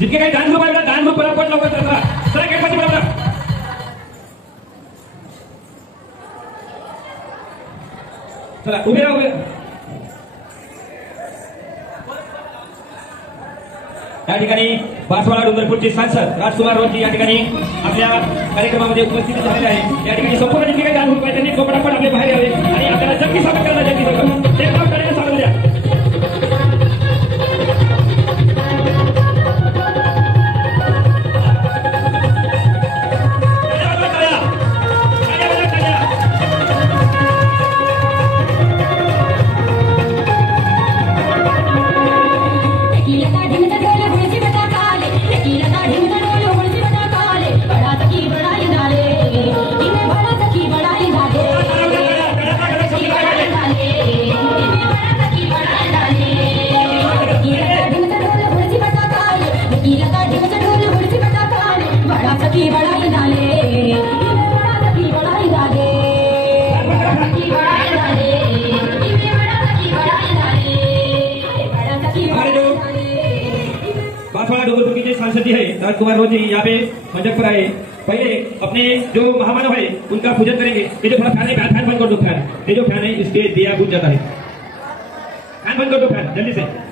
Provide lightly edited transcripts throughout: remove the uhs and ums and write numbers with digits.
जितके काही dance group आहे डान्स ग्रुप पटापट लवकर चला चला गणपती बाप्पा चला उभे राहा उभे या ठिकाणी बासवाडा डोंगरपूरचे सांसद राजकुमार रोजी या ठिकाणी आपल्या कार्यक्रमामध्ये उपस्थित झालेले आहे। या ठिकाणी संपूर्ण जितके काही डान्स ग्रुप आहे त्यांनी पटापट आपले बाहेर यावे आणि आपल्याला जंगी स्वागत करायला जंगी स्वागत ते काम करायला सांगू द्या। सांसद है राजकुमार रोजी यहाँ पे मंचक पर आए। पहले अपने जो महामानव है उनका पूजन करेंगे। ये जो थोड़ा फैन है फैन बंद कर दो फैन ये जो फैन है इसके दिया बुझ जाता है फैन बंद कर दो फैन जल्दी से।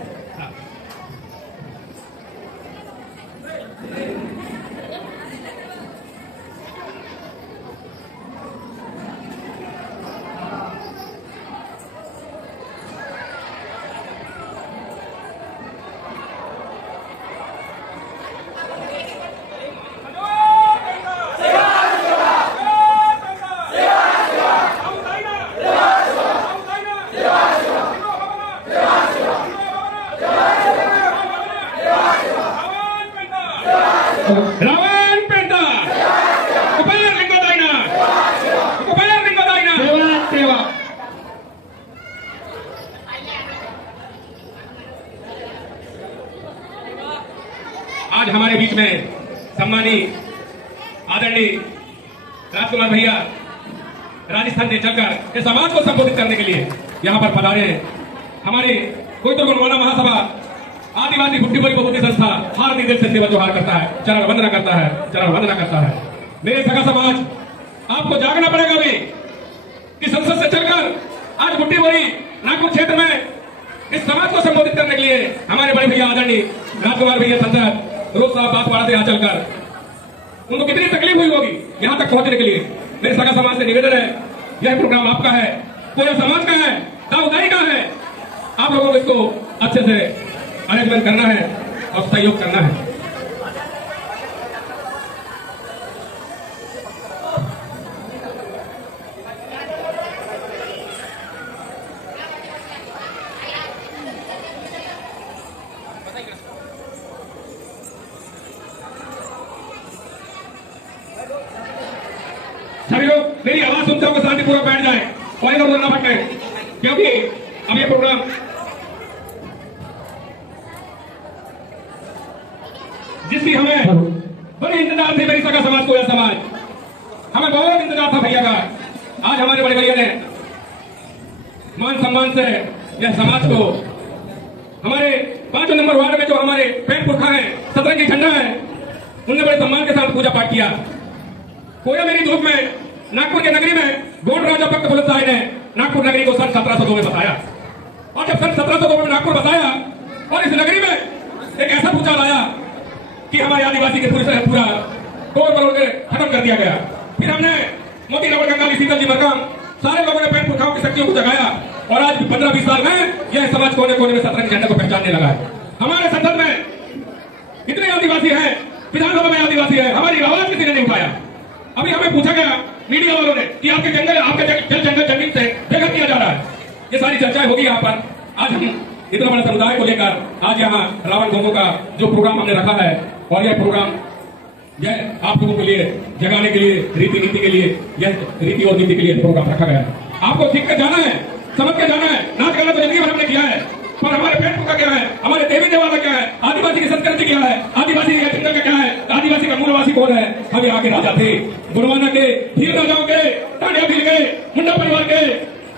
Lawan Penta, Kepala Lingga Daina, Kepala Lingga Daina, Dewa. आज हमारे बीच में सम्मानी आदरणीय राजकुमार भैया राजस्थान से चलकर इस समाज को संबोधित करने के लिए यहाँ पर पधारे हैं। हमारे कोयतुर गुणवाना महासभा आदिवासी बुट्टी बोली बहुती संस्था हार्दिक दिल से सेवा जोहार करता है, चरण वंदना करता है, चरण वंदना करता है। मेरे सगा समाज आपको जागना पड़ेगा भी कि संसद से चलकर आज बुट्टी बोली नागपुर क्षेत्र में इस समाज को संबोधित करने के लिए हमारे बड़े भैया आदरणीय राजकुमार भैया संसद रोज साहब बांसवाड़ा से यहाँ चलकर उनको कितनी तकलीफ हुई होगी यहाँ तक पहुंचने के लिए। मेरे सगा समाज से निवेदन है, यह प्रोग्राम आपका है, पूरे समाज का है, दाऊदाई का है। आप लोगों को इसको अच्छे से अरेंजमेंट करना है और सहयोग करना है। सभी लोग मेरी आवाज सुनते हो शांतिपूर्वक बैठ जाए और इधर उधर न भटके, क्योंकि अब ये प्रोग्राम जिसकी हमें बड़ी इंतजार थी, मेरी सगा समाज को, यह समाज हमें बहुत इंतजार था भैया का। आज हमारे बड़े भैया ने मान सम्मान से यह समाज को हमारे 5 नंबर वार्ड में जो हमारे पेड़ पुरखा है, सतरंगी झंडा है, उनने बड़े सम्मान के साथ पूजा पाठ किया। कोया मेरी धूप में नागपुर के नगरी में गोंड राजा भक्त बुलंद साहिब ने नागपुर नगरी को सन 1702 में बसाया, और जब सन 1702 में नागपुर बसाया और इस नगरी में एक ऐसा भूचाल आया कि हमारे आदिवासी के पूरा तोड़ मरोड़ के खत्म कर दिया गया। फिर हमने मोती नगर गंगाली शीतल जी मरकाम सारे लोगों ने पेड़ पुरखाओं की शक्तियों को जगाया और आज 15-20 साल में यह समाज कोने कोने में सतरंगी झंडे को पहचानने लगा है। हमारे संसद में इतने आदिवासी हैं, विधानसभा में आदिवासी है, हमारी आवाज किसी ने नहीं उठाया। अभी हमें पूछा गया मीडिया वालों ने कि आपके जंगल जमीन से बेघर किया जा रहा है। ये सारी चर्चाएं होगी यहाँ पर। आज हम इतना बड़ा समुदाय को लेकर आज यहाँ रावण गोमो का जो प्रोग्राम हमने रखा है, और यह प्रोग्राम यह आप लोगों के लिए जगाने के लिए, रीति नीति के लिए, यह रीति और नीति के लिए प्रोग्राम रखा गया है। आपको सीख कर जाना है, समझ कर जाना है। नाच गाना तो जिंदगी भर हमने किया है, पर हमारे पेट का क्या है, हमारे देवी देवाला क्या है, आदिवासी की संस्कृति क्या है, आदिवासी का जंगल का क्या है, आदिवासी का मूलवासी कौन है। हम यहाँ के राजा थे, गुणवाना के, हीर राजाओं के, टांडिया भील के, मुंडा परिवार के,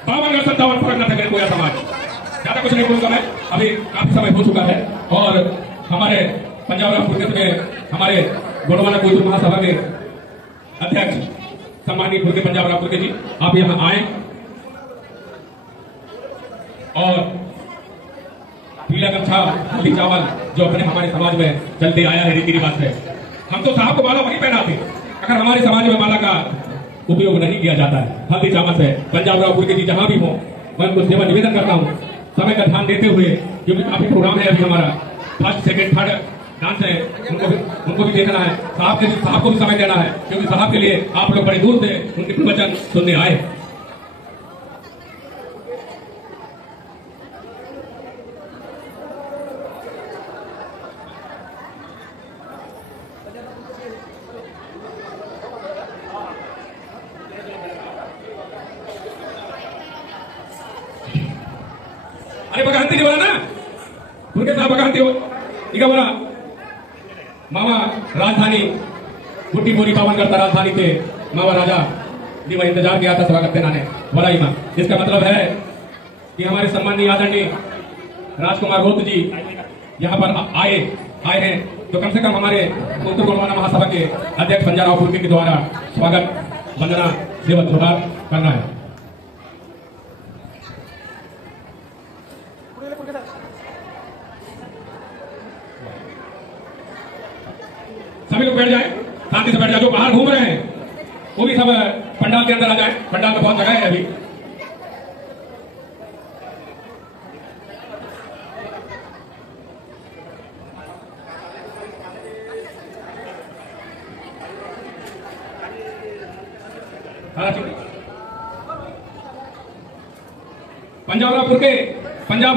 52 57 फर्क न था कोया समाज। ज्यादा कुछ नहीं बोलूंगा मैं, अभी काफी समय हो चुका है और हमारे पंजाब राव फुरके में हमारे गोंडवाना कोई महासभा के अध्यक्ष सम्मानित फुरके पंजाब राव फुरके जी, आप यहाँ आए और पीला गमछा हल्दी चावल जो अपने हमारे समाज में चलते आया है रीति रिवाज से, हम तो साहब को माला वही पहनाते। अगर हमारे समाज में माला का उपयोग नहीं किया जाता है हल्दी चावल से, पंजाब राव फुरके जी जहां भी हो मैं उनको सेवा निवेदन करता हूँ समय का ध्यान देते हुए, क्योंकि काफी प्रोग्राम है अभी हमारा, फर्स्ट सेकंड थर्ड डांस है, उनको भी देखना है, साहब को भी समय देना है, क्योंकि साहब के लिए आप लोग बड़ी दूर से उनके प्रवचन सुनने आए। अरे बघांती बोला ना फुरके साहब, बघांती हो ठीक है बोला मामा राजधानी बुट्टी बोरी पावन करता राजधानी थे मामा राजा जी, मैं इंतजार किया था स्वागत देना ने बोला ही मां। इसका मतलब है कि हमारे सम्मानीय आदरणीय राजकुमार रोत जी यहाँ पर आए हैं, तो कम से कम हमारे उत्तर गोंडवाना महासभा के अध्यक्ष पंजाब राव फुरके के द्वारा स्वागत वंदना सेवा शुभार करना है। सभी लोग बैठ जाए, शांति से बैठ जाए, जो बाहर घूम रहे हैं वो भी सब पंडाल के अंदर आ जाए, पंडाल में बहुत जगह है अभी। पंजाब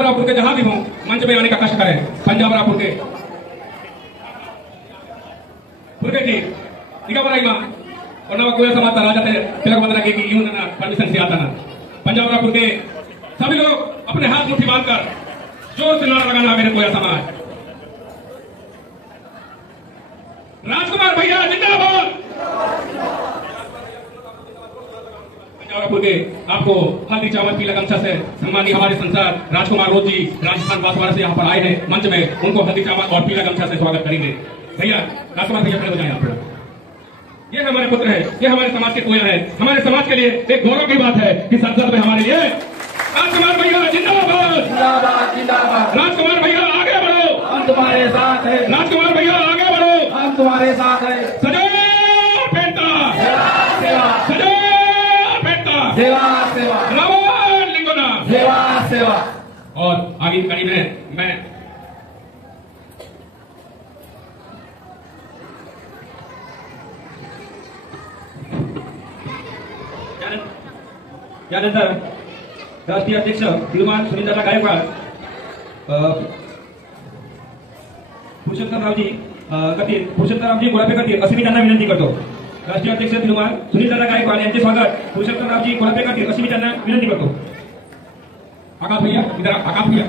राव फुरके जहां भी हो मंच में आने का कष्ट करें। पंजाब राव फुरके जी ठीक है बराई मां और नवा कोई समाज राजा थे तिलक वंदना के की यूं ना परमिशन से आता ना। पंजाब राव फुरके सभी लोग अपने हाथ मुट्ठी बांधकर जोर से नारा लगाना मेरे कोई समाज। राजकुमार भैया जिंदाबाद। पंजाब राव फुरके आपको हल्दी चावल पीला गमछा से सम्मानित हमारे संसद राजकुमार रोज जी राजस्थान वासवाड़ा से यहाँ पर आए हैं मंच में, उनको हल्दी चावल और पीला गमछा से स्वागत करेंगे। भैया राजकुमार भैया खड़े हो जाए आप लोग। ये हमारे पुत्र है, ये हमारे समाज के कोया है, हमारे समाज के लिए एक गौरव की बात है कि संसद में हमारे लिए राजकुमार भैया जिंदाबाद जिंदाबाद जिंदाबाद। राजकुमार भैया आगे बढ़ो, हम तुम्हारे साथ हैं। राजकुमार भैया आगे बढ़ो, हम तुम्हारे साथ हैं। सजो बेटा सेवा, सजो बेटा सेवा सेवा, रावण लिंगोना सेवा सेवा। और आगे कड़ी में मैं त्यानंतर राष्ट्रीय अध्यक्ष श्रीमान सुनीलदादा गायकवाड पुरुषोत्तमरावजी गोळापे करतील अशी मी त्यांना विनंती करतो। राष्ट्रीय अध्यक्ष श्रीमान सुनीलदादा गायकवाड यांचे स्वागत पुरुषोत्तमरावजी गोळापे करतील अशी मी त्यांना विनंती करतो। आकाश भैया इधर, आकाश भैया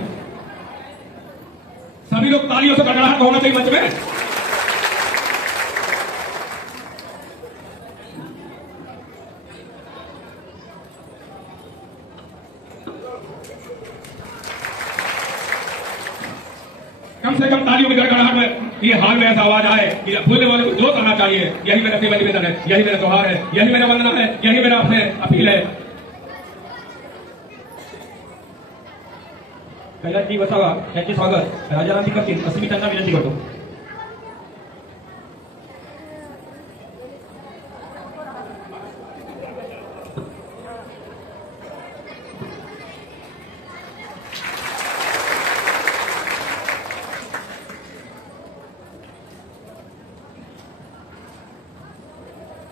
सभी लोग तालियों से गड़गड़ाहट होना चाहिए मंच में। कम से कम तालियों की गड़गड़ाहट में ये हाल में ऐसा आवाज आए कि बोलने वाले को जो करना चाहिए। यही मेरा सेवा निवेदन है, यही मेरा त्योहार है, यही मेरा वंदना है, यही मेरा आपसे अपील है। कैलासजी वसावा यांचे स्वागत राजाराम करतील अशी मी त्यांना विनंती करतो।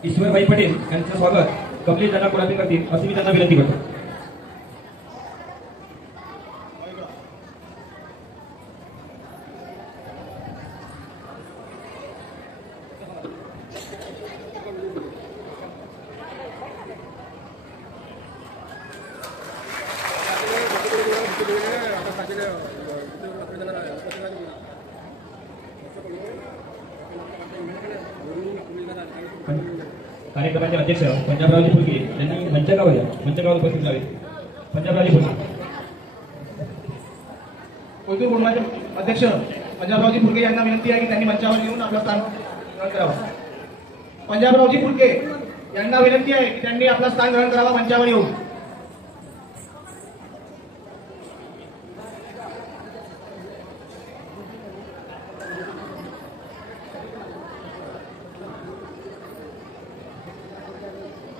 ईश्वरभाई पटेल यांचं स्वागत कमलेश दादा कोळापे करतील अशी मी त्यांना विनंती करतो। कार्यक्रमाचे अध्यक्ष पंजाबरावजी फुलके यांनी मंचकावर उपस्थित झाले। पंजाबरावजी फुलके उत्तर गोंडवाचे अध्यक्ष पंजाबरावजी फुलके यांना विनंती आहे की त्यांनी मंचावर येऊन आपलं स्थान ग्रहण करावं. पंजाबरावजी फुलके यांना विनंती आहे की त्यांनी आपलं स्थान ग्रहण करावं मंचावर येऊन.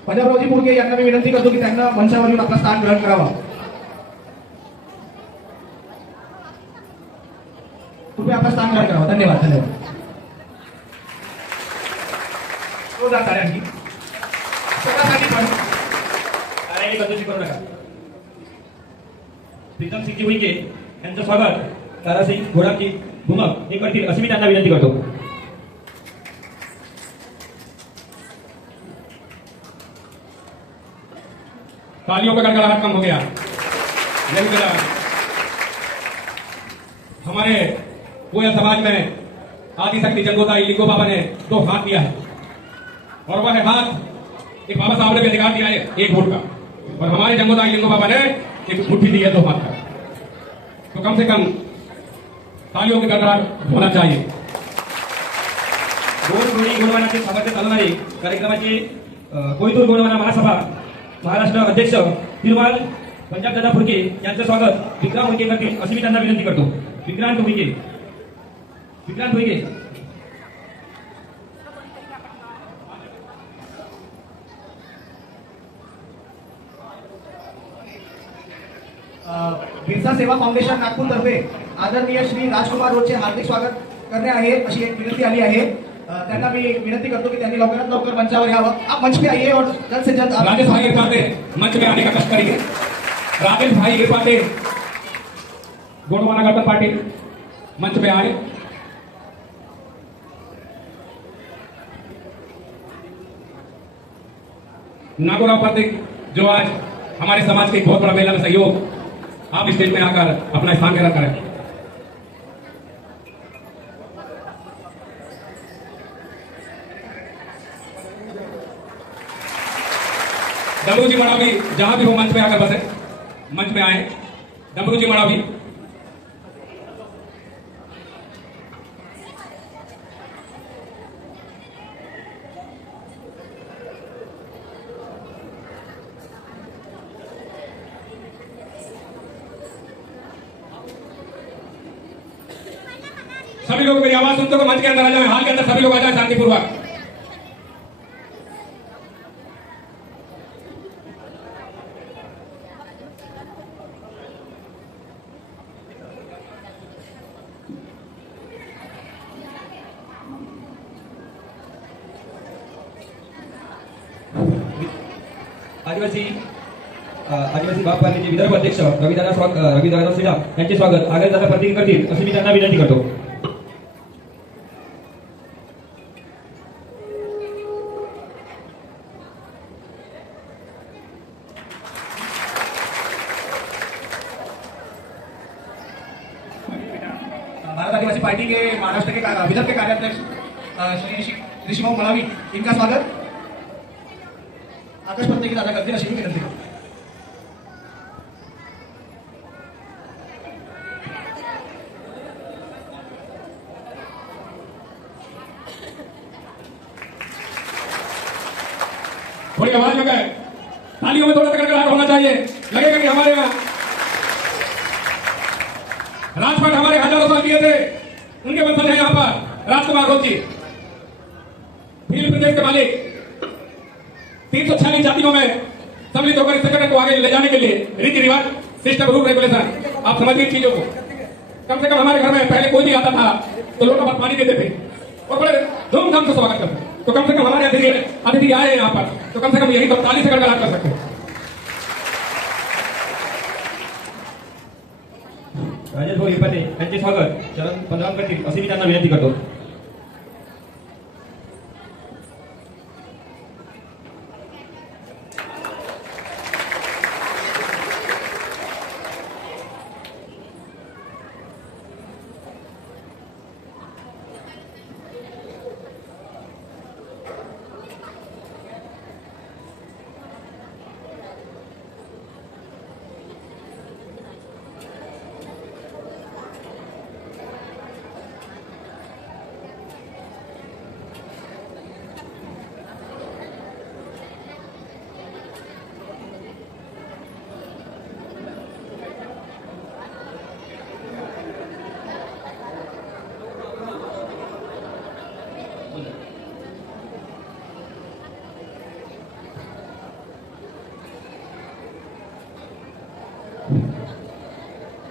पंजाबरावजी फुलके यांना मी विनंती करतो की त्यांना मंचावर येऊन आपलं स्थान ग्रहण करावं. कृपया आपलं स्थान ग्रहण करावं. धन्यवाद. धन्यवाद. आणखी स्वतःसाठी पण कार्यालय बंदोबस्त करू नका. प्रीतम सिंगजी उईके यांचं स्वागत तारासिंग घोडामजी भूमक हे करतील अशी मी त्यांना विनंती करतो. तालियों का गड़गड़ाहट कम हो गया. हमारे पूरे समाज में आदिशक्ति जगोदाई लिंगो बाबा ने 2 हाथ दिया है और वह हाथ एक बाबा साहब ने भी अधिकार दिया है 1 वोट का, और हमारे जंगोदाई लिंगो बाबा ने एक मुट्ठी दी है 2 हाथ का. तो कम से कम तालियों की गड़गड़ाहट होना चाहिए. दोन कोणी गुणवानाचे सामर्थ्य चालवणारे कार्यक्रमाचे कोळीतूर गुणवाना महासभा महाराष्ट्र अध्यक्ष तिरुमाल पंजाब दादा फुलके यांचं स्वागत विक्रांत उईके करतील अशी मी त्यांना विनंती करतो. विक्रांत उईके. विक्रांत उईके. बिरसा सेवा फाउंडेशन नागपूर तर्फे आदरणीय श्री राजकुमार रोजचे हार्दिक स्वागत करणे आहे अशी एक विनंती आली आहे. त्यांना मी विनंती करतो की त्यांनी लवकरात लवकर मंचावर यावं. आप मंच पे आइए और जल्द से जल्द राजेश भाई इरपाते मंच में आने का कष्ट करेंगे. राजेश भाई इरपाते गोंडवाना गणपत पाटिल मंच में आए. नागोराव पाटिल जो आज हमारे समाज के एक बहुत बड़ा मेला में सहयोग, आप स्टेज में आकर अपना स्थान ग्रहण करें. डमरू जी मड़ावी जहां भी हो मंच पे आकर बसे, मंच में आए. डमरू जी मड़ावी. सभी लोग मेरी आवाज सुनते को मंच के अंदर आ जाए. हाल के अंदर सभी लोग आ जाए शांतिपूर्वक. आदिवासी बाप पार्टीचे विदर्भ अध्यक्ष रविदादा श्रीराम यांचे स्वागत आगामी दादा प्रतीक करतील अशी मी त्यांना विनंती करतो. भारत आदिवासी पार्टी के महाराष्ट्र के विदर्भ के कार्याध्यक्ष श्री ऋषिभाऊ मलावी इनका स्वागत आकाश प्रत्येकी दादा करतील अशी मी विनंती करतो. थोड़ी आवाज में गए. तालियों में थोड़ा गड़गड़ाहट होना चाहिए. लगेगा कि हमारे यहाँ राजपाट हमारे हजारों साल दिए थे, उनके वंशज है यहाँ पर राजकुमार रोज जी, भील प्रदेश के मालिक. 346 जातियों में सम्मिलित होकर इस संगठन को आगे ले जाने के लिए रीति रिवाज, सिस्टम, रूल रेगुलेशन आप समझिए चीजों को. कम से कम हमारे घर में पहले कोई भी आता था तो लोगों को पानी देते थे और बड़े धूमधाम से स्वागत करते. तो कम से कम हमारे अतिथि आए यहाँ पर, तो कम से कम यही तो ताली से गड़गड़ाहट कर सकते हैं. राजेश भाऊ इरपाते यांचे स्वागत चरण 15 करतील अशी मी त्यांना विनंती करतो.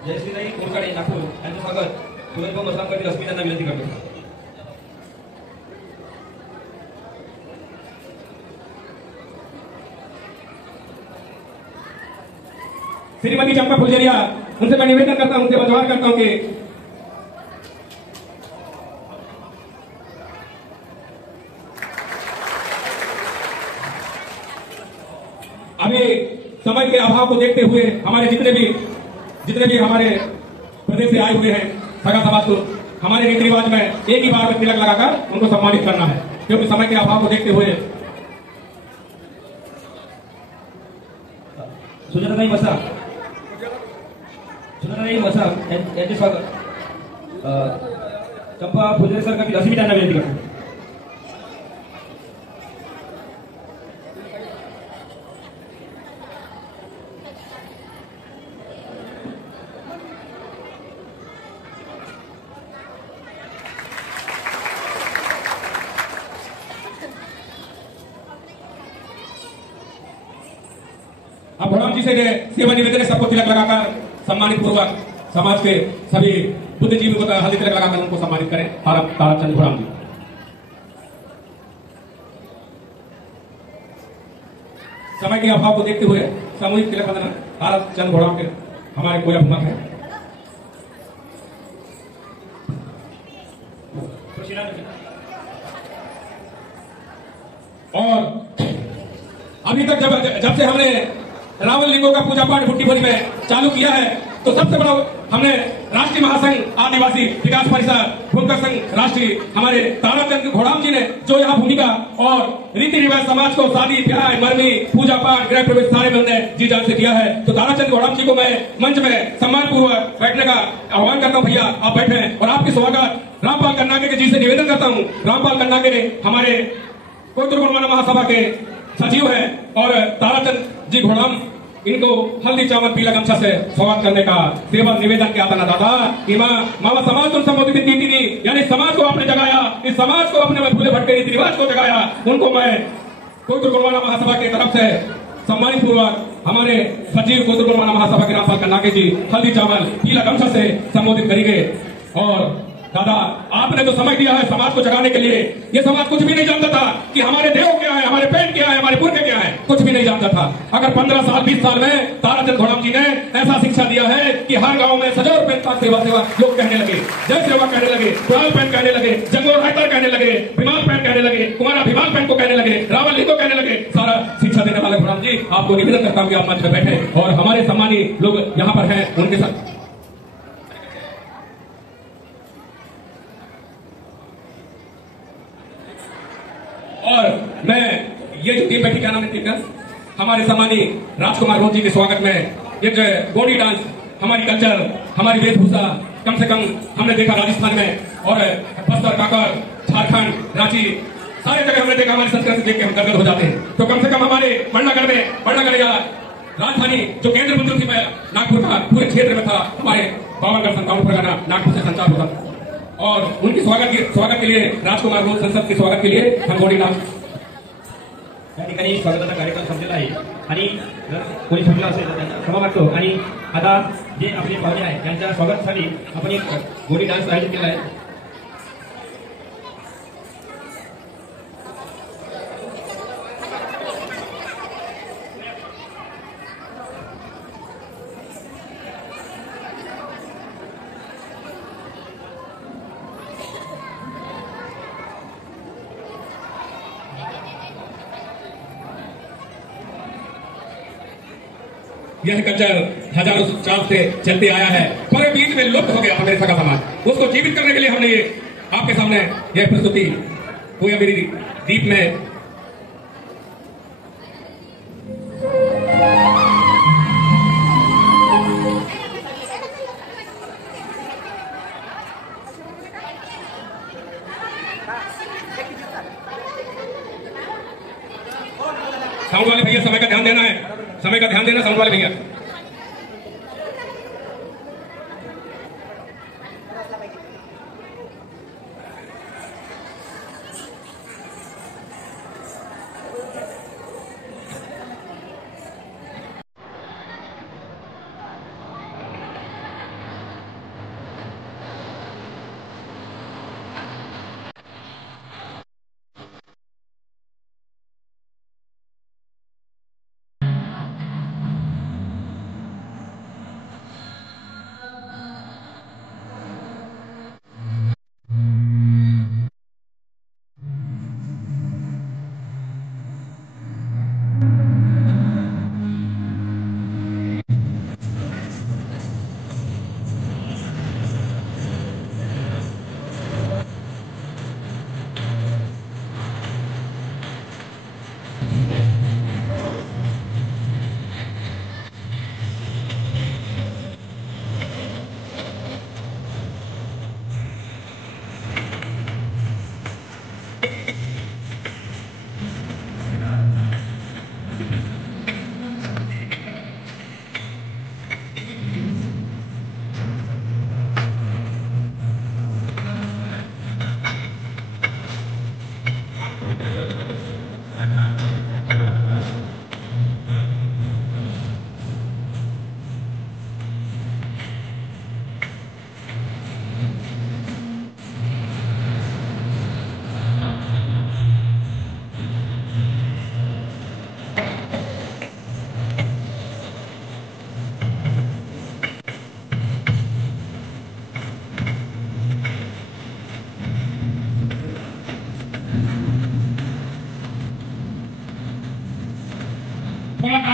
जयश्रीताई कोरकाडे नागपूर यांचं स्वागत सुगंध मसलाम करतील असं मी त्यांना विनंती करतो. श्रीमती चंपा फुलझरिया, उनसे मैं निवेदन करता हूं, उनसे बजवार करता हूं कि अभी समय के अभाव को देखते हुए हमारे जितने भी हमारे प्रदेश से आए हुए हैं सगा समाज को हमारे रीति रिवाज में एक ही बार में तिलक लगाकर उनको सम्मानित करना है, क्योंकि समय के अभाव को देखते हुए. सुजाताताई मसाम यांचे स्वागत चंपा फुलझरे सर करतील अशी मी त्यांना विनंती करतो. अब भगवान जी से सेवा निवेदन सबको तिलक लगाकर सम्मानित पूर्वक समाज के सभी बुद्धिजीवी को हल्दी तिलक लगाकर उनको सम्मानित करें. ताराचंद घोड़ाम जी. समय के अभाव को देखते हुए सामूहिक तिलक बंधन ताराचंद घोड़ाम के हमारे कोयला भूमक है. और अभी तक जब से हमने रावण लिंगों का पूजा पाठ भुट्टी भोरी में चालू किया है, तो सबसे बड़ा हमने राष्ट्रीय महासंघ आदिवासी विकास परिषद बुनकर संघ राष्ट्रीय हमारे ताराचंद घोड़ाम जी ने जो यहाँ भूमिका और रीति रिवाज समाज को शादी ब्याह मरनी पूजा पाठ गृह प्रवेश सारे बंदे जी जान से किया है. तो ताराचंद घोड़ाम जी को मैं मंच में सम्मान पूर्वक बैठने का आह्वान करता हूँ. भैया आप बैठे और आपके स्वागत रामपाल कन्नाके जी से निवेदन करता हूँ. रामपाल कन्नाके हमारे कोतुरगुणवाना महासभा के सचिव है और ताराचंद जी घोड़ाम इनको हल्दी चावल पीला गमछा से स्वागत करने का सेवा निवेदन किया था ना दादा कि मामा समाज तुम संबोधित की थी, यानी समाज को आपने जगाया, इस समाज को अपने में भूले भटके रीति रिवाज को जगाया. उनको मैं कोतुरगुणवाना महासभा की तरफ से सम्मानित पूर्वक हमारे सचिव कोतुरगुणवाना महासभा के रामपाल कन्नाके जी हल्दी चावल पीला गमछा से संबोधित करेंगे. और दादा आपने जो समय दिया है समाज को जगाने के लिए, ये समाज कुछ भी नहीं जानता था कि हमारे देव क्या है, हमारे पेट क्या है, हमारे पुरख क्या है, कुछ भी नहीं जानता था. अगर 15 साल 20 साल में ताराचंद घोड़ाम जी ने ऐसा शिक्षा दिया है कि हर गांव में सजौर पेन का सेवा लोग कहने लगे, जय सेवा कहने लगे, कुराल पेन कहने लगे, जंगोर रायतर कहने लगे, विमान पेन कहने लगे, कुमारा विमान पेन को कहने लगे, रावण लिंगो कहने लगे. सारा शिक्षा देने वाले घोड़ाम जी आपको निवेदन करता हूँ कि आप मंच में बैठे और हमारे सम्मानी लोग यहाँ पर हैं उनके साथ. और मैं ये जो टीम बैठी क्या नाम है हमारे सम्मानी राजकुमार रोज जी के स्वागत में ये जो गोंडी डांस हमारी कल्चर हमारी वेशभूषा कम से कम हमने देखा राजस्थान में और बस्तर काकर झारखंड रांची सारे जगह हमने देखा. हमारी संस्कृति देख के हम गदगद हो जाते हैं. तो कम से कम हमारे बड़नगर या राजधानी जो केंद्र बिंदु थी मैं नागपुर का पूरे क्षेत्र में था, हमारे पावनगढ़ संतावन परगना नागपुर से संचार होता था. और उनकी स्वागत के लिए राजकुमार रोज संसद के स्वागत के लिए हम गोंडी डांस या ठिकाणी स्वागताचा कार्यक्रम संपलेला आहे आणि कोणी थांबला असेल तर त्यांना क्षमा मागतो. आणि आता जे आपले पाहुणे आहेत त्यांच्या स्वागतासाठी आपण एक गोंडी डान्स आयोजित केला आहे. यह कल्चर हजारों साल से चलते आया है, पर बीच में लुप्त हो गया हमारे सगा समाज. उसको जीवित करने के लिए हमने ये आपके सामने यह प्रस्तुति हुई मेरी दीप में साउंड वाले भैया समय का ध्यान देना है, समय का ध्यान देना साउंड वाले भैया.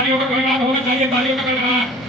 तालियों का गड़गड़ाहट होना चाहिए, तालियों का गड़गड़ाहट।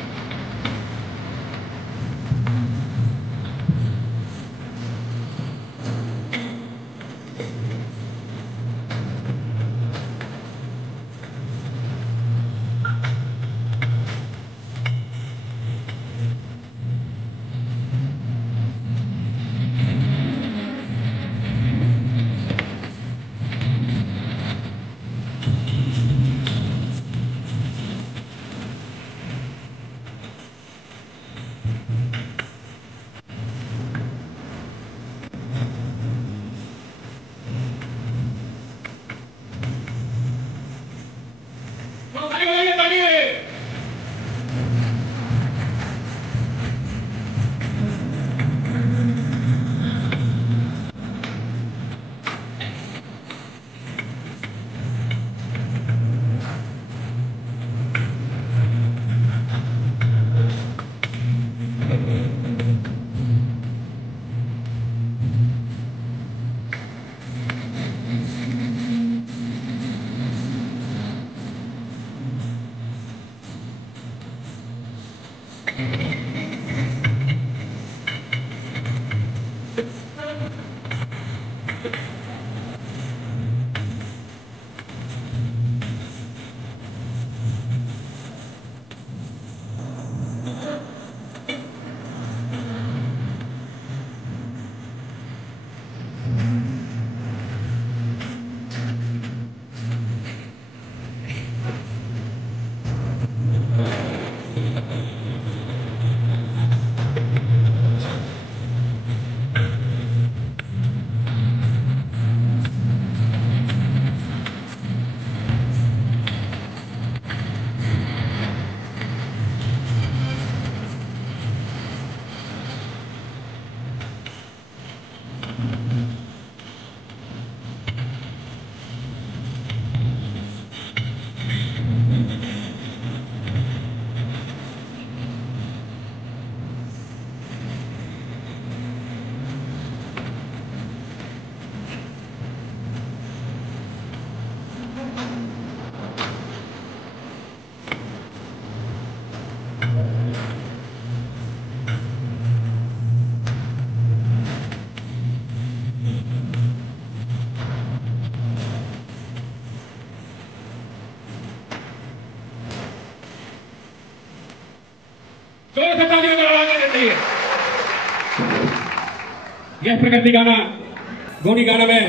जोर से तालियों का आवाज देनी चाहिए। यह प्रकृति गाना, गोनी गाना में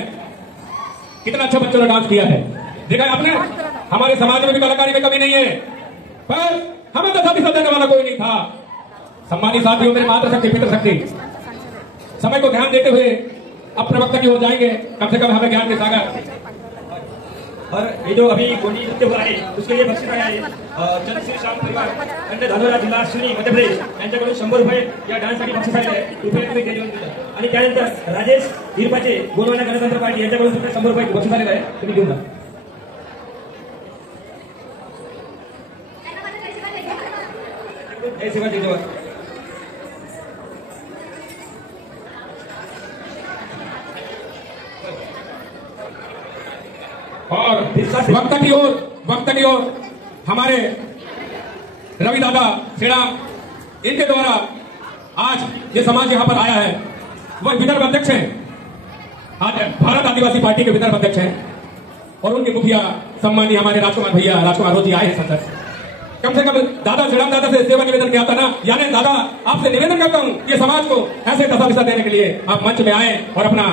कितना अच्छा बच्चों ने डांस किया है, देखा है आपने। हमारे समाज में भी कलाकारी में कमी नहीं है, पर हमें तो साथी देने वाला कोई नहीं था। सम्मानित साथियों, मेरे मातृशक्ति पितृशक्ति, समय को ध्यान देते हुए अब प्रवक्ता की ओर जाएंगे। कम से कम हमें ज्ञान के सागर। और ये जो अभी गोंडी नृत्य हुआ आहे उसके लिए बक्षीस आहे जनश्री श्याम परिवार खंड धानोरा जिल्हा शिवनी मध्य प्रदेश यांच्याकडून 100 रुपये या डान्ससाठी बक्षीस आले आहे। रुपये तुम्ही देऊन दिलं। आणि त्यानंतर राजेश हिरपाचे गोंडवाना गणतंत्र पार्टी यांच्याकडून सुद्धा 100 रुपये बक्षीस आलेलं आहे, तुम्ही घेऊन जा। सेवा देतो और वक्त की ओर हमारे रवि दादा सेड़ा, इनके द्वारा आज ये समाज यहाँ पर आया है। वह विदर्भ अध्यक्ष हैं, आज भारत आदिवासी पार्टी के विदर्भ अध्यक्ष हैं, और उनके मुखिया सम्मानीय हमारे राजकुमार भैया राजकुमार रोजी आए हैं संसद। कम से कम दादा सेड़ा दादा से सेवा निवेदन किया था ना, यानी दादा आपसे निवेदन करता हूँ ये समाज को ऐसे दशा दिशा देने के लिए आप मंच में आए और अपना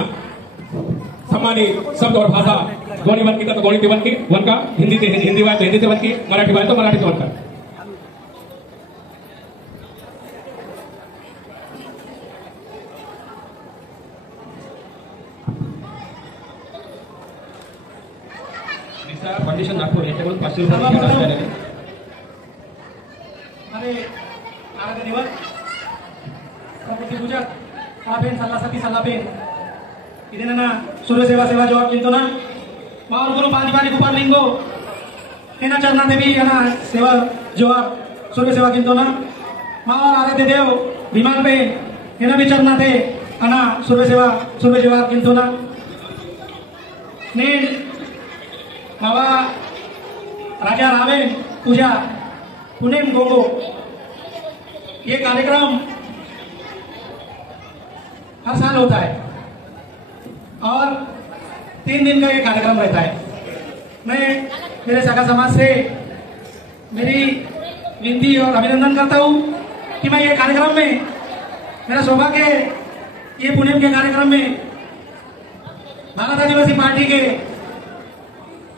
सम्मानित शब्द और भाषा गोनी वन की तो गोनी की वन का, हिंदी से हिंदी वाय तो हिंदी से वन की, मराठी वाय तो मराठी से वन का। फाउंडेशन नागपूर याच्याकडून 500 रुपये अरे आराध्य दिवस प्रकृति पूजा पेन सल्लासाठी सल्ला पेन इधर ना सूर्य सेवा जवाब किंतु ना मार गुरु पानी कुपार लिंगो हेना चरना देवी हेना सेवा जवाब सूर्य सेवा किंतु ना मार आराध्य देव विमान पे हेना भी चरना थे अना सूर्य जवाब किंतु ना ने मावा राजा रावेन पूजा पुनेम गोगो, ये कार्यक्रम हर साल होता है और 3 दिन का ये कार्यक्रम रहता है। मैं मेरे सगा समाज से मेरी विनती और अभिनंदन करता हूँ कि मैं ये कार्यक्रम में, मेरा सौभाग्य ये पुणे के कार्यक्रम में भारत आदिवासी पार्टी के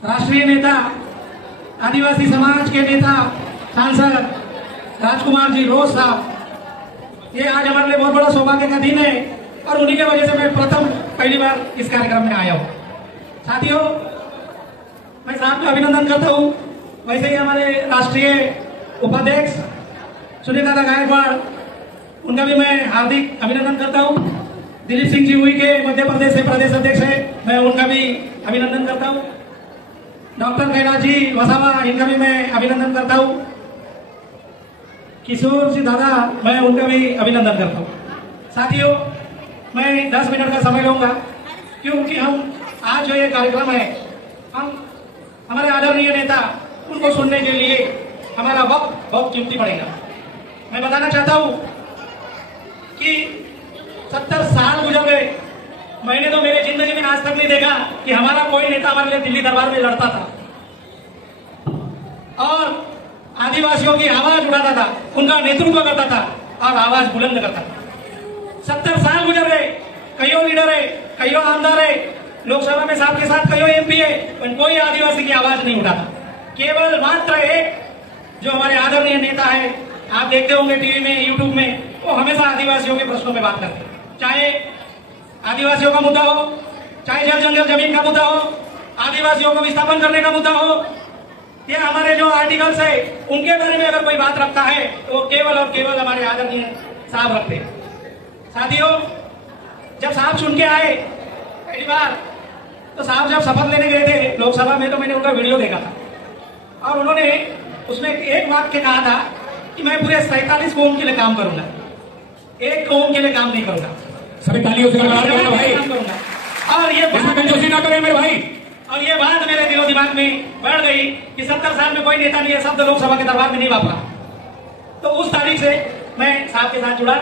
राष्ट्रीय नेता, आदिवासी समाज के नेता, सांसद राजकुमार जी रोज साहब, ये आज हमारे लिए बहुत बड़ा सौभाग्य का दिन है और उन्हीं की वजह से मैं पहली बार इस कार्यक्रम में आया हूँ। साथियों, मैं साहब का अभिनंदन करता हूँ। वैसे ही हमारे राष्ट्रीय उपाध्यक्ष सुनीता गायकवाड़, उनका भी मैं हार्दिक अभिनंदन करता हूँ। दिलीप सिंह जी हुई के मध्य प्रदेश से प्रदेश अध्यक्ष है, मैं उनका भी अभिनंदन करता हूँ। डॉक्टर कैलाश जी वसावा, इनका भी मैं अभिनंदन करता हूँ। किशोर जी दादा, मैं उनका भी अभिनंदन करता हूँ। साथियों, मैं 10 मिनट का समय लूंगा क्योंकि हम आज जो ये कार्यक्रम है, हम हमारे आदरणीय नेता उनको सुनने के लिए हमारा वक्त बहुत कीमती पड़ेगा। मैं बताना चाहता हूँ कि 70 साल गुजर गए, मैंने तो मेरी जिंदगी में आज तक नहीं देखा कि हमारा कोई नेता हमारे लिए दिल्ली दरबार में लड़ता था और आदिवासियों की आवाज उठाता था, उनका नेतृत्व करता था और आवाज बुलंद करता था। 70 साल गुजर गए, कईयों लीडर है, कईयों आमदार है, लोकसभा में साथ के साथ कईयों MP है, पर कोई आदिवासी की आवाज नहीं उठाता। केवल मात्र एक जो हमारे आदरणीय नेता है, आप देखते होंगे टीवी में, यूट्यूब में, वो हमेशा आदिवासियों के प्रश्नों में बात करते हैं। चाहे आदिवासियों का मुद्दा हो, चाहे जल जंगल जमीन का मुद्दा हो, आदिवासियों को विस्थापन करने का मुद्दा हो, या हमारे जो आर्टिकल्स है उनके बारे में अगर कोई बात रखता है तो केवल और केवल हमारे आदरणीय साहब रखते हैं। साथियों, जब साहब चुन के आए पहली बार, तो साहब जब शपथ लेने गए थे लोकसभा में, तो मैंने उनका वीडियो देखा था और उन्होंने उसमें एक वाक्य कहा था कि मैं पूरे 47 कौम के लिए काम करूंगा, एक कौम के लिए काम नहीं करूंगा। सभी तालियों से भाई काम करूंगा। और ये ना करें मेरे भाई। और ये बात मेरे दिलो दिमाग में बढ़ गई कि 70 साल में कोई नेता नहीं है, शब्द लोकसभा के दरबार में नहीं वापरा। तो उस तारीख से मैं साहब के साथ जुड़ा।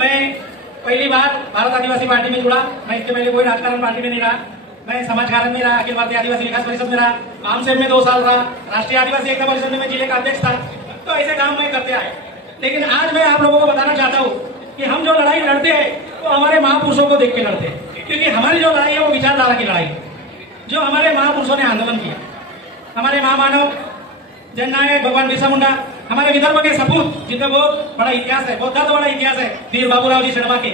मैं पहली बार भारत आदिवासी पार्टी में जुड़ा। मैं इसके पहले कोई राजकारण पार्टी में नहीं रहा। मैं समाज कारण में रहा, अखिल भारतीय आदिवासी विकास परिषद में रहा, आमसेब में 2 साल रहा, राष्ट्रीय आदिवासी एकता परिषद में मैं जिले का अध्यक्ष था। तो ऐसे काम मैं करते आए। लेकिन आज मैं आप लोगों को बताना चाहता हूँ कि हम जो लड़ाई लड़ते हैं तो हमारे महापुरुषों को देख के लड़ते हैं, क्योंकि हमारी जो लड़ाई है वो विचारधारा की लड़ाई है, जो हमारे महापुरुषों ने आंदोलन किया। हमारे महामानव जननायक भगवान बिरसा मुंडा, हमारे विदर्भ के सपूत जिनका बहुत बड़ा इतिहास है, बहुत बड़ा इतिहास है, वीर बाबूराव जी शर्मा के,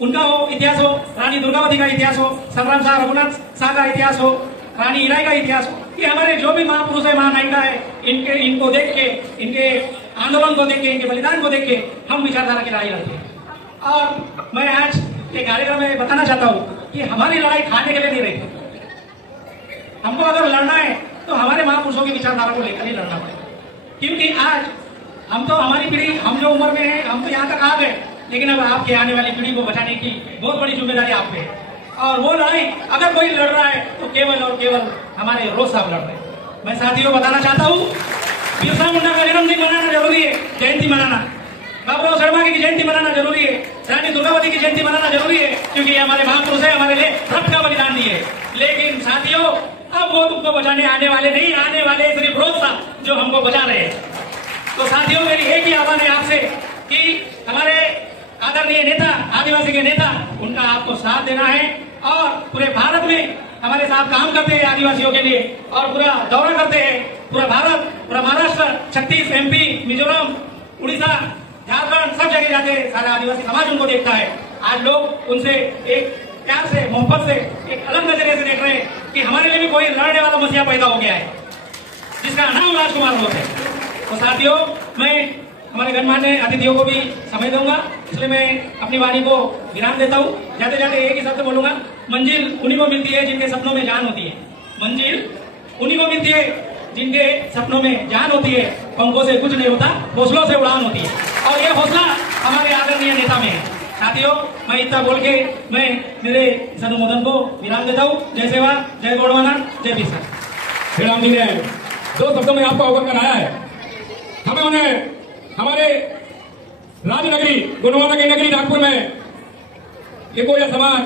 उनका हो इतिहास हो, रानी दुर्गावती का इतिहास हो, संग्राम शाह रघुनाथ शाह का इतिहास हो, रानी इराई का इतिहास हो, ये हमारे जो भी महापुरुष है, महानायिका है, इनको देख के, इनके आंदोलन को देख के, इनके बलिदान को देख के हम विचारधारा की लड़ाई लड़ते हैं। और मैं आज ये कार्यक्रम में बताना चाहता हूँ कि हमारी लड़ाई खाने के लिए नहीं रही। हमको अगर लड़ना है तो हमारे महापुरुषों की विचारधारा को लेकर ही लड़ना पड़ेगा, क्योंकि आज हम तो, हमारी पीढ़ी, हम जो उम्र में है, हम तो यहाँ तक आ गए, लेकिन अब आपके आने वाली पीढ़ी को बचाने की बहुत बड़ी जिम्मेदारी आप पे है। और वो लड़ाई अगर कोई लड़ रहा है तो केवल और केवल हमारे रोज साहब लड़ रहे हैं। मैं साथियों बताना चाहता हूँ, बिरसा मुंडा का जन्मदिन मनाना जरूरी है, जयंती मनाना, बाबूराव शर्मा की जयंती मनाना जरूरी है, रानी दुर्गावती की जयंती मनाना जरूरी है, क्योंकि हमारे महापुरुष है, हमारे लिए रक्त का बलिदान दिए। लेकिन साथियों, अब वो तुमको बचाने आने वाले नहीं, आने वाले सिर्फ रोज साहब जो हमको बचा रहे हैं। तो साथियों, मेरी एक ही आह्वान है आपसे कि हमारे आदरणीय नेता, आदिवासी के नेता, उनका आपको साथ देना है। और पूरे भारत में हमारे साथ काम करते हैं आदिवासियों के लिए, और पूरा दौरा करते हैं, पूरा भारत, पूरा महाराष्ट्र, 36 MP, मिजोरम, उड़ीसा, झारखंड, सब जगह जाते हैं। सारा आदिवासी समाज उनको देखता है। आज लोग उनसे एक प्यार से, मोहब्बत से, एक अलग नजरिए से देख रहे हैं कि हमारे लिए भी कोई लड़ने वाला मसीहा पैदा हो गया है, जिसका नाम राजकुमार रोज है। तो साथियों, मैं हमारे गणमान्य अतिथियों को भी समय दूंगा, इसलिए मैं अपनी वाणी को विराम देता हूँ। जाते जाते एक ही शब्द बोलूंगा, मंजिल उन्हीं को मिलती है जिनके सपनों में जान होती है। मंजिल उन्हीं को मिलती है जिनके सपनों में जान होती है। पंखों से कुछ नहीं होता, हौसलों से उड़ान होती है, और ये हौसला हमारे आदरणीय नेता में है। साथियों, मैं इतना बोल के मैं मेरे अनुमोदन को विराम देता हूँ। जय सेवा, जय गौड़वाना, जय बिरसा। श्री राम जी ने दो शब्दों में आपको अवगत कराया है। हमें उन्हें हमारे राजनगरी गुणवाना की नगरी नागपुर में ये गोया समाज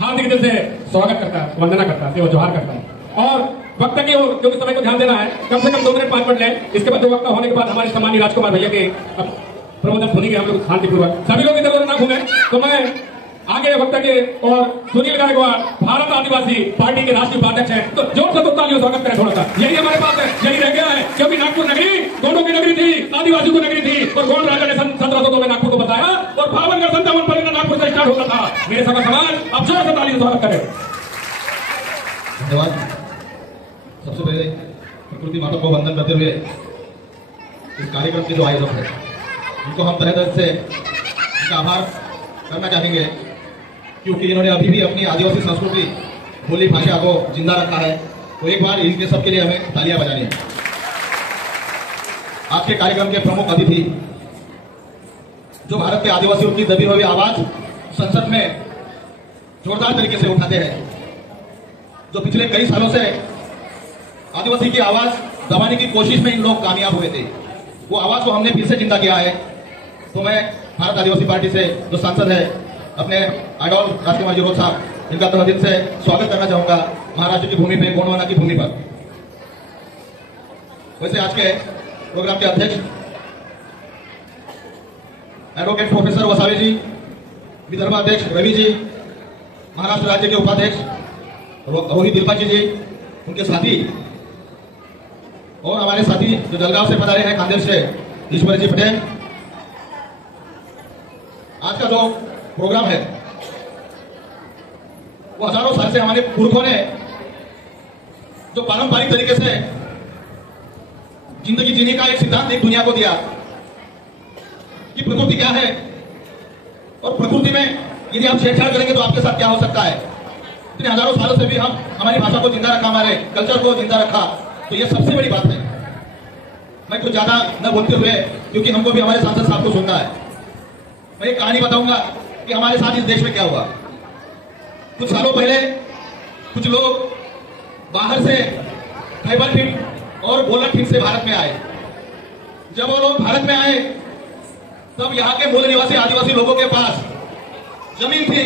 हार्दिक दिल से स्वागत करता है, वंदना करता है, जोहार करता है। और वक्ता की ओर क्योंकि समय को ध्यान देना है, कम से कम 2 मिनट 5 मिनट लें। इसके बाद 2 वक्ता होने के बाद हमारे सम्मानीय राजकुमार भैया के प्रबंधन सुनेंगे हम लोग शांतिपूर्वक। सभी लोग इधर उधर ना घूमे। तो मैं आगे वक्ता के और सुनील गायकवाड़ भारत आदिवासी पार्टी के राष्ट्रीय उपाध्यक्ष हैं, तो जोर से तालियों स्वागत करें थोड़ा सा। यही हमारे पास है, यही रह गया है, क्योंकि नागपुर नगरी गोंडों की नगरी थी, आदिवासियों की नगरी थी। और गोंड राजा ने 1702 में नागपुर को बताया और 52 पर नागपुर से स्टार्ट होता था। मेरे सभा समाज अब जोर से तालियों स्वागत करें। धन्यवाद। सबसे पहले प्रकृति माता को वंदन करते हुए इस कार्यक्रम के जो आयोजक है उनको हम तहे दिल से उनका आभार करना चाहेंगे, क्योंकि इन्होंने अभी भी अपनी आदिवासी संस्कृति बोली भाषा को जिंदा रखा है। तो एक बार इनके सबके लिए हमें तालियां बजानी है। आज के कार्यक्रम के प्रमुख अतिथि जो भारत के आदिवासियों की दबी हुई आवाज संसद में जोरदार तरीके से उठाते हैं, जो पिछले कई सालों से आदिवासी की आवाज दबाने की कोशिश में इन लोग कामयाब हुए थे, वो आवाज को हमने फिर से जिंदा किया है। तो मैं भारत आदिवासी पार्टी से जो सांसद है अपने आइडॉल राजकुमार जी रोड साहब, इनका तहे दिल से स्वागत करना चाहूंगा महाराष्ट्र की भूमि पे, गोंडवाना की भूमि पर। वैसे आज के प्रोग्राम के अध्यक्ष एडवोकेट प्रोफेसर वसावे जी, विदर्भ अध्यक्ष रवि जी, महाराष्ट्र राज्य के उपाध्यक्ष रोहित त्रिपाठी जी, उनके साथी और हमारे साथी जो जलगांव से पधारे हैं खानदेश से ईश्वर जी पटेल। आज का जो प्रोग्राम है वो हजारों साल से हमारे पुरखों ने जो पारंपरिक तरीके से जिंदगी जीने का एक सिद्धांत एक दुनिया को दिया कि प्रकृति क्या है और प्रकृति में यदि आप छेड़छाड़ करेंगे तो आपके साथ क्या हो सकता है। इतने हजारों सालों से भी हम हमारी भाषा को जिंदा रखा, हमारे कल्चर को जिंदा रखा, तो ये सबसे बड़ी बात है। मैं कुछ ज्यादा न बोलते हुए, क्योंकि हमको भी हमारे सांसद साहब को सुनना है, मैं एक कहानी बताऊंगा कि हमारे साथ इस देश में क्या हुआ। कुछ सालों पहले कुछ लोग बाहर से खैबर खींच और बोलर खींच से भारत में आए। जब वो लोग भारत में आए तब यहाँ के मूल निवासी आदिवासी लोगों के पास जमीन थी,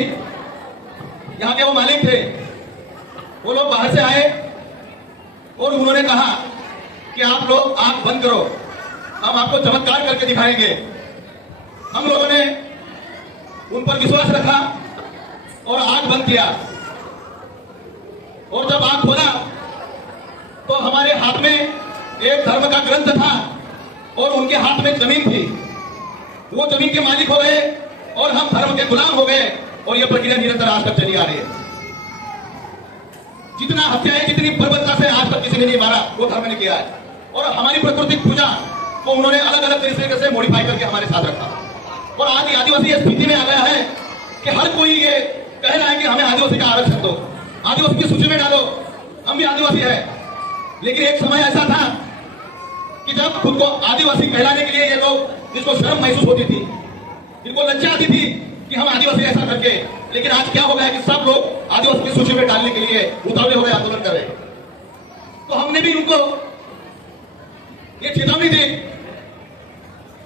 यहाँ के वो मालिक थे। वो लोग बाहर से आए और उन्होंने कहा कि आप लोग आंख बंद करो, हम आपको चमत्कार करके दिखाएंगे। हम लोगों ने उन पर विश्वास रखा और आंख बंद किया, और जब आंख खोला तो हमारे हाथ में एक धर्म का ग्रंथ था और उनके हाथ में जमीन थी। वो जमीन के मालिक हो गए और हम धर्म के गुलाम हो गए, और यह प्रक्रिया निरंतर आज तक चली आ रही है। जितना हत्याएं, जितनी बर्बरता से आज तक किसी ने नहीं मारा, वो धर्म ने किया है। और हमारी प्राकृतिक पूजा को उन्होंने अलग अलग तरीके से मॉडिफाई करके हमारे साथ रखा। और आज आदिवासी इस स्थिति में आ गया है कि हर कोई ये कह रहा है कि हमें आदिवासी का आरक्षण दो, आदिवासी की सूची में डालो, हम भी आदिवासी है। लेकिन एक समय ऐसा था कि जब खुद को आदिवासी कहलाने के लिए ये लोग, जिसको शर्म महसूस होती थी, जिनको लज्जा आती थी कि हम आदिवासी ऐसा करके, लेकिन आज क्या हो गया कि सब लोग आदिवासी की सूची में डालने के लिए उतावले हुए आंदोलन कर रहे। तो हमने भी उनको ये चेतावनी दी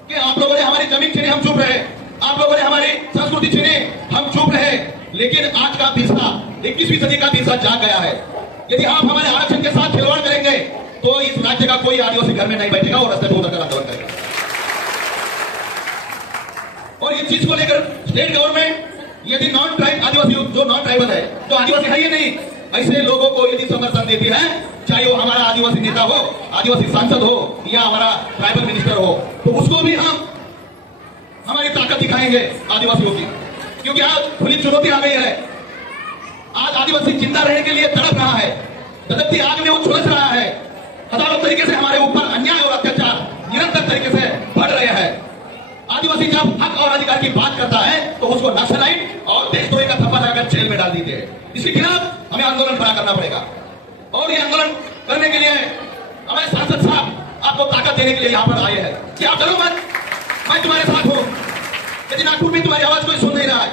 कि आप लोगों ने हमारी जमीन छीनी, हम चुप रहे, आप लोगों ने हमारी संस्कृति छीनी, हम चुप रहे। लेकिन आज का तीसरा 21वीं सदी का तीसरा जाग गया है। यदि आप हमारे आरक्षण के साथ खिलवाड़ करेंगे तो इस राज्य का कोई आदिवासी घर में नहीं बैठेगा और रास्ते में उतरकर आंदोलन करेगा। और इस चीज को लेकर स्टेट गवर्नमेंट यदि नॉन ट्राइब आदिवासी, जो नॉन ट्राइबल है, जो आदिवासी है ये नहीं, ऐसे लोगों को यदि समर्थन देती है, चाहे वो हमारा आदिवासी नेता हो, आदिवासी सांसद हो या हमारा ट्राइबल मिनिस्टर हो, तो उसको भी हम हमारी ताकत दिखाएंगे आदिवासियों की। क्योंकि आज खुली चुनौती आ गई है। आज आदिवासी जिंदा रहने के लिए तड़प रहा है, तड़पती आग में वो झुलस रहा है। हजारों तरीके से हमारे ऊपर अन्याय और अत्याचार निरंतर तरीके से बढ़ रहे हैं। आदिवासी जब हक और अधिकार की बात करता है तो उसको नक्सलाइट और देशद्रोही का थप्पा लगाकर जेल में डाल दीजिए। इसके खिलाफ हमें आंदोलन खड़ा करना पड़ेगा। और ये आंदोलन करने के लिए हमारे सांसद साहब आपको ताकत देने के लिए यहाँ पर आए हैं कि आप डरो मत, मैं तुम्हारे साथ हूँ। यदि नागपुर में तुम्हारी आवाज कोई सुन नहीं रहा है,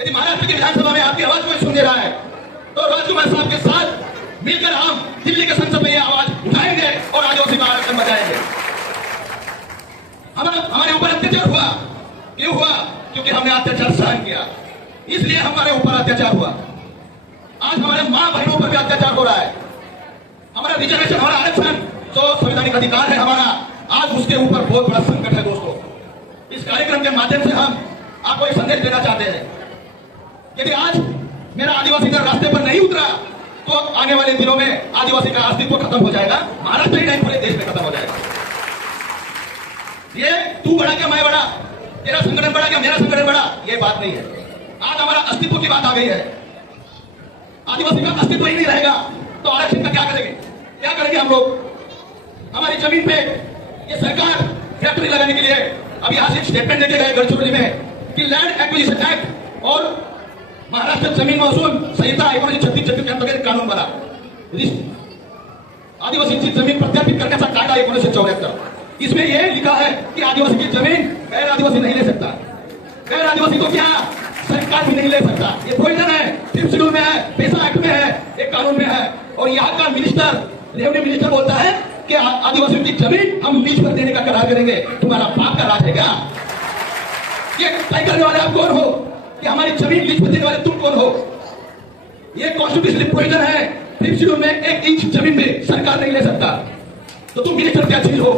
यदि महाराष्ट्र की विधानसभा में आपकी आवाज कोई सुन नहीं रहा है, तो राजकुमार साहब के साथ मिलकर हम दिल्ली के संसद में ये आवाज उठाएंगे और आदिवासी का आरक्षण बचाएंगे। हमारे ऊपर अत्याचार हुआ, क्यों हुआ? क्योंकि हमने अत्याचार सहन किया, इसलिए हमारे ऊपर अत्याचार हुआ। आज हमारे मां बहनों पर भी अत्याचार हो रहा है। हमारा रिजर्वेशन, हमारा आरक्षण जो संवैधानिक अधिकार है हमारा, आज उसके ऊपर बहुत बड़ा संकट है। दोस्तों, इस कार्यक्रम के माध्यम से हम आपको एक संदेश देना चाहते हैं। यदि आज मेरा आदिवासी दल रास्ते पर नहीं उतरा तो आने वाले दिनों में आदिवासी का अस्तित्व खत्म हो जाएगा। महाराष्ट्र ही नहीं, पूरे देश में खत्म हो जाएगा। ये तू बड़ा क्या मैं बड़ा, तेरा संगठन बड़ा क्या मेरा संगठन बड़ा, ये बात नहीं है। आज हमारा अस्तित्व की बात आ गई है। आदिवासी का अस्तित्व ही नहीं रहेगा तो आरक्षण का क्या करेंगे? क्या करेंगे हम लोग? हमारी जमीन पे ये सरकार फैक्ट्री लगाने के लिए अब यहां से स्टेटमेंट देके गए गढ़चिरौली में कि लैंड एक्विजिशन एक्ट और महाराष्ट्र जमीन महसूल संहिता 1936 के अंतर्गत कानून बना। आदिवासी जमीन प्रत्यार्पित करने का कायदा 1974। इसमें यह लिखा है कि आदिवासी की जमीन गैर आदिवासी नहीं ले सकता। गैर आदिवासी को क्या सरकार भी नहीं ले सकता। ये प्रोविजन है, 5th शेड्यूल में है, पैसा एक्ट में है, एक कानून में है। और यहाँ का मिनिस्टर, रेवेन्यू मिनिस्टर बोलता है कि आदिवासियों की जमीन हम लीज पर देने का करार करेंगे। तुम्हारा बाप का राज है क्या? ये तय करने वाले आप कौन हो कि हमारी जमीन लीज पर देने वाले तुम कौन हो? ये कॉन्स्टिट्यूशनल प्रोविजन है, 5th शेड्यूल में 1 इंच जमीन में सरकार नहीं ले सकता। तो तुम मिनिस्टर क्या चीज हो?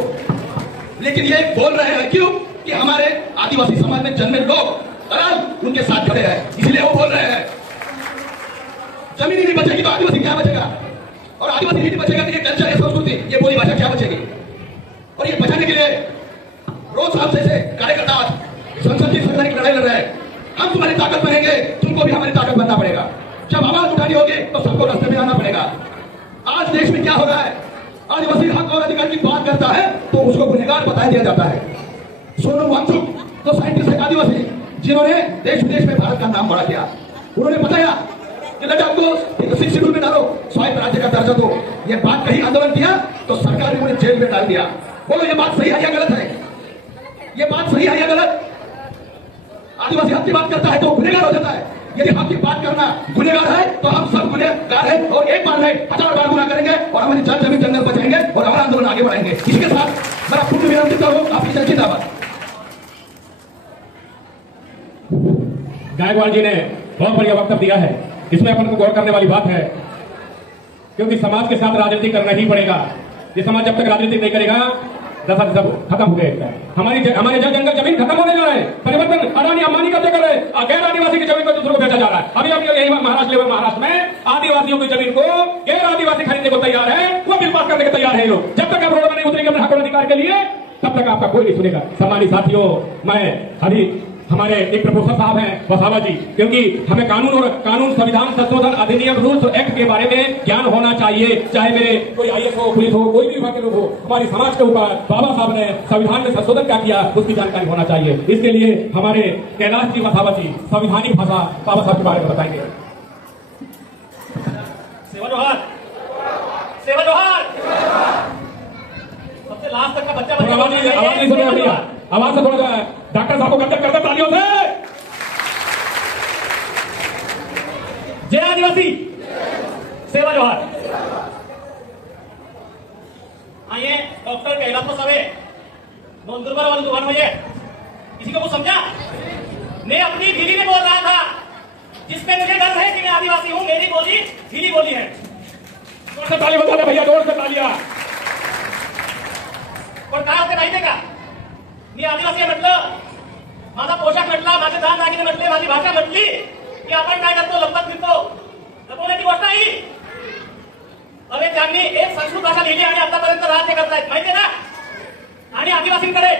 लेकिन ये बोल रहे हैं क्यों कि हमारे आदिवासी समाज में जन्मे लोग दलाल उनके साथ खड़े हैं, इसलिए वो बोल रहे हैं जमीन ही नहीं बचेगी तो आदिवासी क्या बचेगा? और आदिवासी नहीं बचेगा तो ये कल्चर, ये संस्कृति, ये बोली भाषा क्या बचेगी? और ये बचाने के लिए रोज साहब जैसे कार्यकर्ता संसद की संवैधानिक लड़ाई लड़ रहे हैं। हम तुम्हारी ताकत बनेंगे, तुमको भी हमारी ताकत बनना पड़ेगा। जब आवाज उठानी होगी तो सबको रास्ते में आना पड़ेगा। आज देश में क्या हो रहा है? आदिवासी हक और अधिकार की बात करता है तो उसको गुनहगार बताया दिया जाता है। सोनम वांगचुक तो साइंटिस्ट है आदिवासी, जिन्होंने देश विदेश में भारत का नाम बड़ा किया। उन्होंने बताया कि लद्दाख को 6th शेड्यूल में डालो, स्वायत्त राज्य का दर्जा दो। ये बात कहीं आंदोलन किया तो सरकार ने उन्हें जेल में डाल दिया। बोलो ये बात सही है या गलत है? ये बात सही है या गलत? आदिवासी हक की बात करता है तो गुनहगार हो जाता है। यदि हक की बात करना गुनहगार है तो हम सब गुनहगार हैं और एक बार नहीं 1000 बार गुनाह करेंगे और हमारी जान जमीन जंगल बचाएंगे और हमारा आंदोलन आगे बढ़ाएंगे। इसके साथ मेरा पूर्ण विराम देता हूं। आपकी जय जिंदाबाद। गायकवाड़ जी ने बहुत बढ़िया वक्तव्य दिया है। इसमें अपन को गौर करने वाली बात है, क्योंकि समाज के साथ राजनीति करना ही पड़ेगा। ये समाज जब तक राजनीति नहीं करेगा दशा सब खत्म हो गया। हमारे जंगल जमीन खत्म होने जा रहा है। परिवर्तन अडानी अंबानी कब्जा कर रहे हैं। गैर आदिवासी की जमीन को दूसरों को बेचा जा रहा है। अभी यही महाराष्ट्र में आदिवासियों की जमीन को गैर आदिवासी खरीदने को तैयार है, वो बिल पास करने को तैयार है लोग। जब तक आप रोड में नहीं उतरेंगे अपने हक और अधिकार के लिए, तब तक आपका कोई नहीं सुनेगा। सम्मानित साथियों, मैं अभी हमारे एक प्रोफेसर साहब हैं वसावा जी, क्योंकि हमें कानून संविधान संशोधन अधिनियम रूल्स और एक्ट के बारे में ज्ञान होना चाहिए। चाहे मेरे कोई IAS हो, पुलिस हो, कोई भी विभाग के लोग हो, हमारी समाज के ऊपर बाबा साहब ने संविधान में संशोधन क्या किया उसकी जानकारी होना चाहिए। इसके लिए हमारे कैलाश जी वसावा जी संविधानिक भाषा बाबा साहब के बारे में बताएंगे। सेवा जोहार, सेवा जोहार। सबसे लास्ट तक का बच्चा आवाज नहीं सुन रहा, आवाज से थोड़ा सा डॉक्टर साहब को कंटेक्ट करते तालियों से। जय आदिवासी, सेवा जोहार। आइए डॉक्टर कैलाश सवे नोंदुरबार वाले दुकान में किसी को कुछ समझा? मैं अपनी भीली में बोल रहा था, जिसमें मुझे डर है कि मैं आदिवासी हूं। मेरी बोली भीली बोली है। जोर से ताली बजा दे भैया, जोर से तालियां। पण काय होते माहितीये का? मी आदिवासी म्हटलं, माझा पोशाख म्हटला, माझे दान दागिने म्हटले, माझी भाषा म्हटली की आपण काय करतो, लपत फिरतो। लपवण्याची गोष्ट नाही। अरे त्यांनी एक संस्कृत भाषा लिहिली आणि आतापर्यंत राज्य करतायत, माहितीये ना? आणि आदिवासींकडे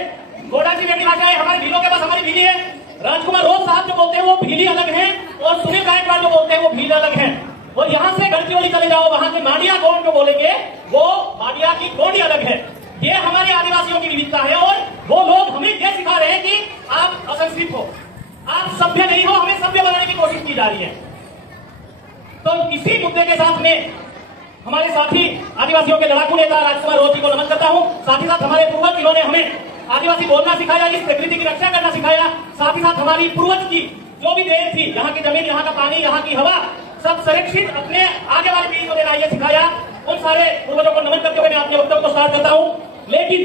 गोडाची वेगळी भाषा है। हमारे भीलों के पास हमारी भीली है। राजकुमार रोज साहब जो बोलते हैं वो भीली अलग है और सुनील गायकवाड़ जो बोलते हैं वो भील अलग है। और यहाँ से गढ़चिरौली चले जाओ, वहां से माडिया गोंड जो बोलेंगे वो माडिया की गोंडी अलग है। ये हमारे आदिवासियों की विविधता है और वो लोग हमें ये सिखा रहे हैं कि आप असंस्कृत हो, आप सभ्य नहीं हो, हमें सभ्य बनाने की कोशिश की जा रही है। तो इसी मुद्दे के साथ में हमारे साथी आदिवासियों के लड़ाकू नेता राजकुमार रोज जी को नमन करता हूं। साथ ही साथ हमारे पूर्वज जिन्होंने हमें आदिवासी बोलना सिखाया, इस प्रकृति की रक्षा करना सिखाया। साथ ही साथ हमारी पूर्वज की जो भी देन थी, यहाँ की जमीन, यहाँ का पानी, यहाँ की हवा, सब संरक्षित अपने आगे वाली पीढ़ी को देना, ये सिखाया। उन सारे पूर्वजों को नमन करते हुए मैं अपने वक्तव्य को स्टार्ट करता हूँ। लेकिन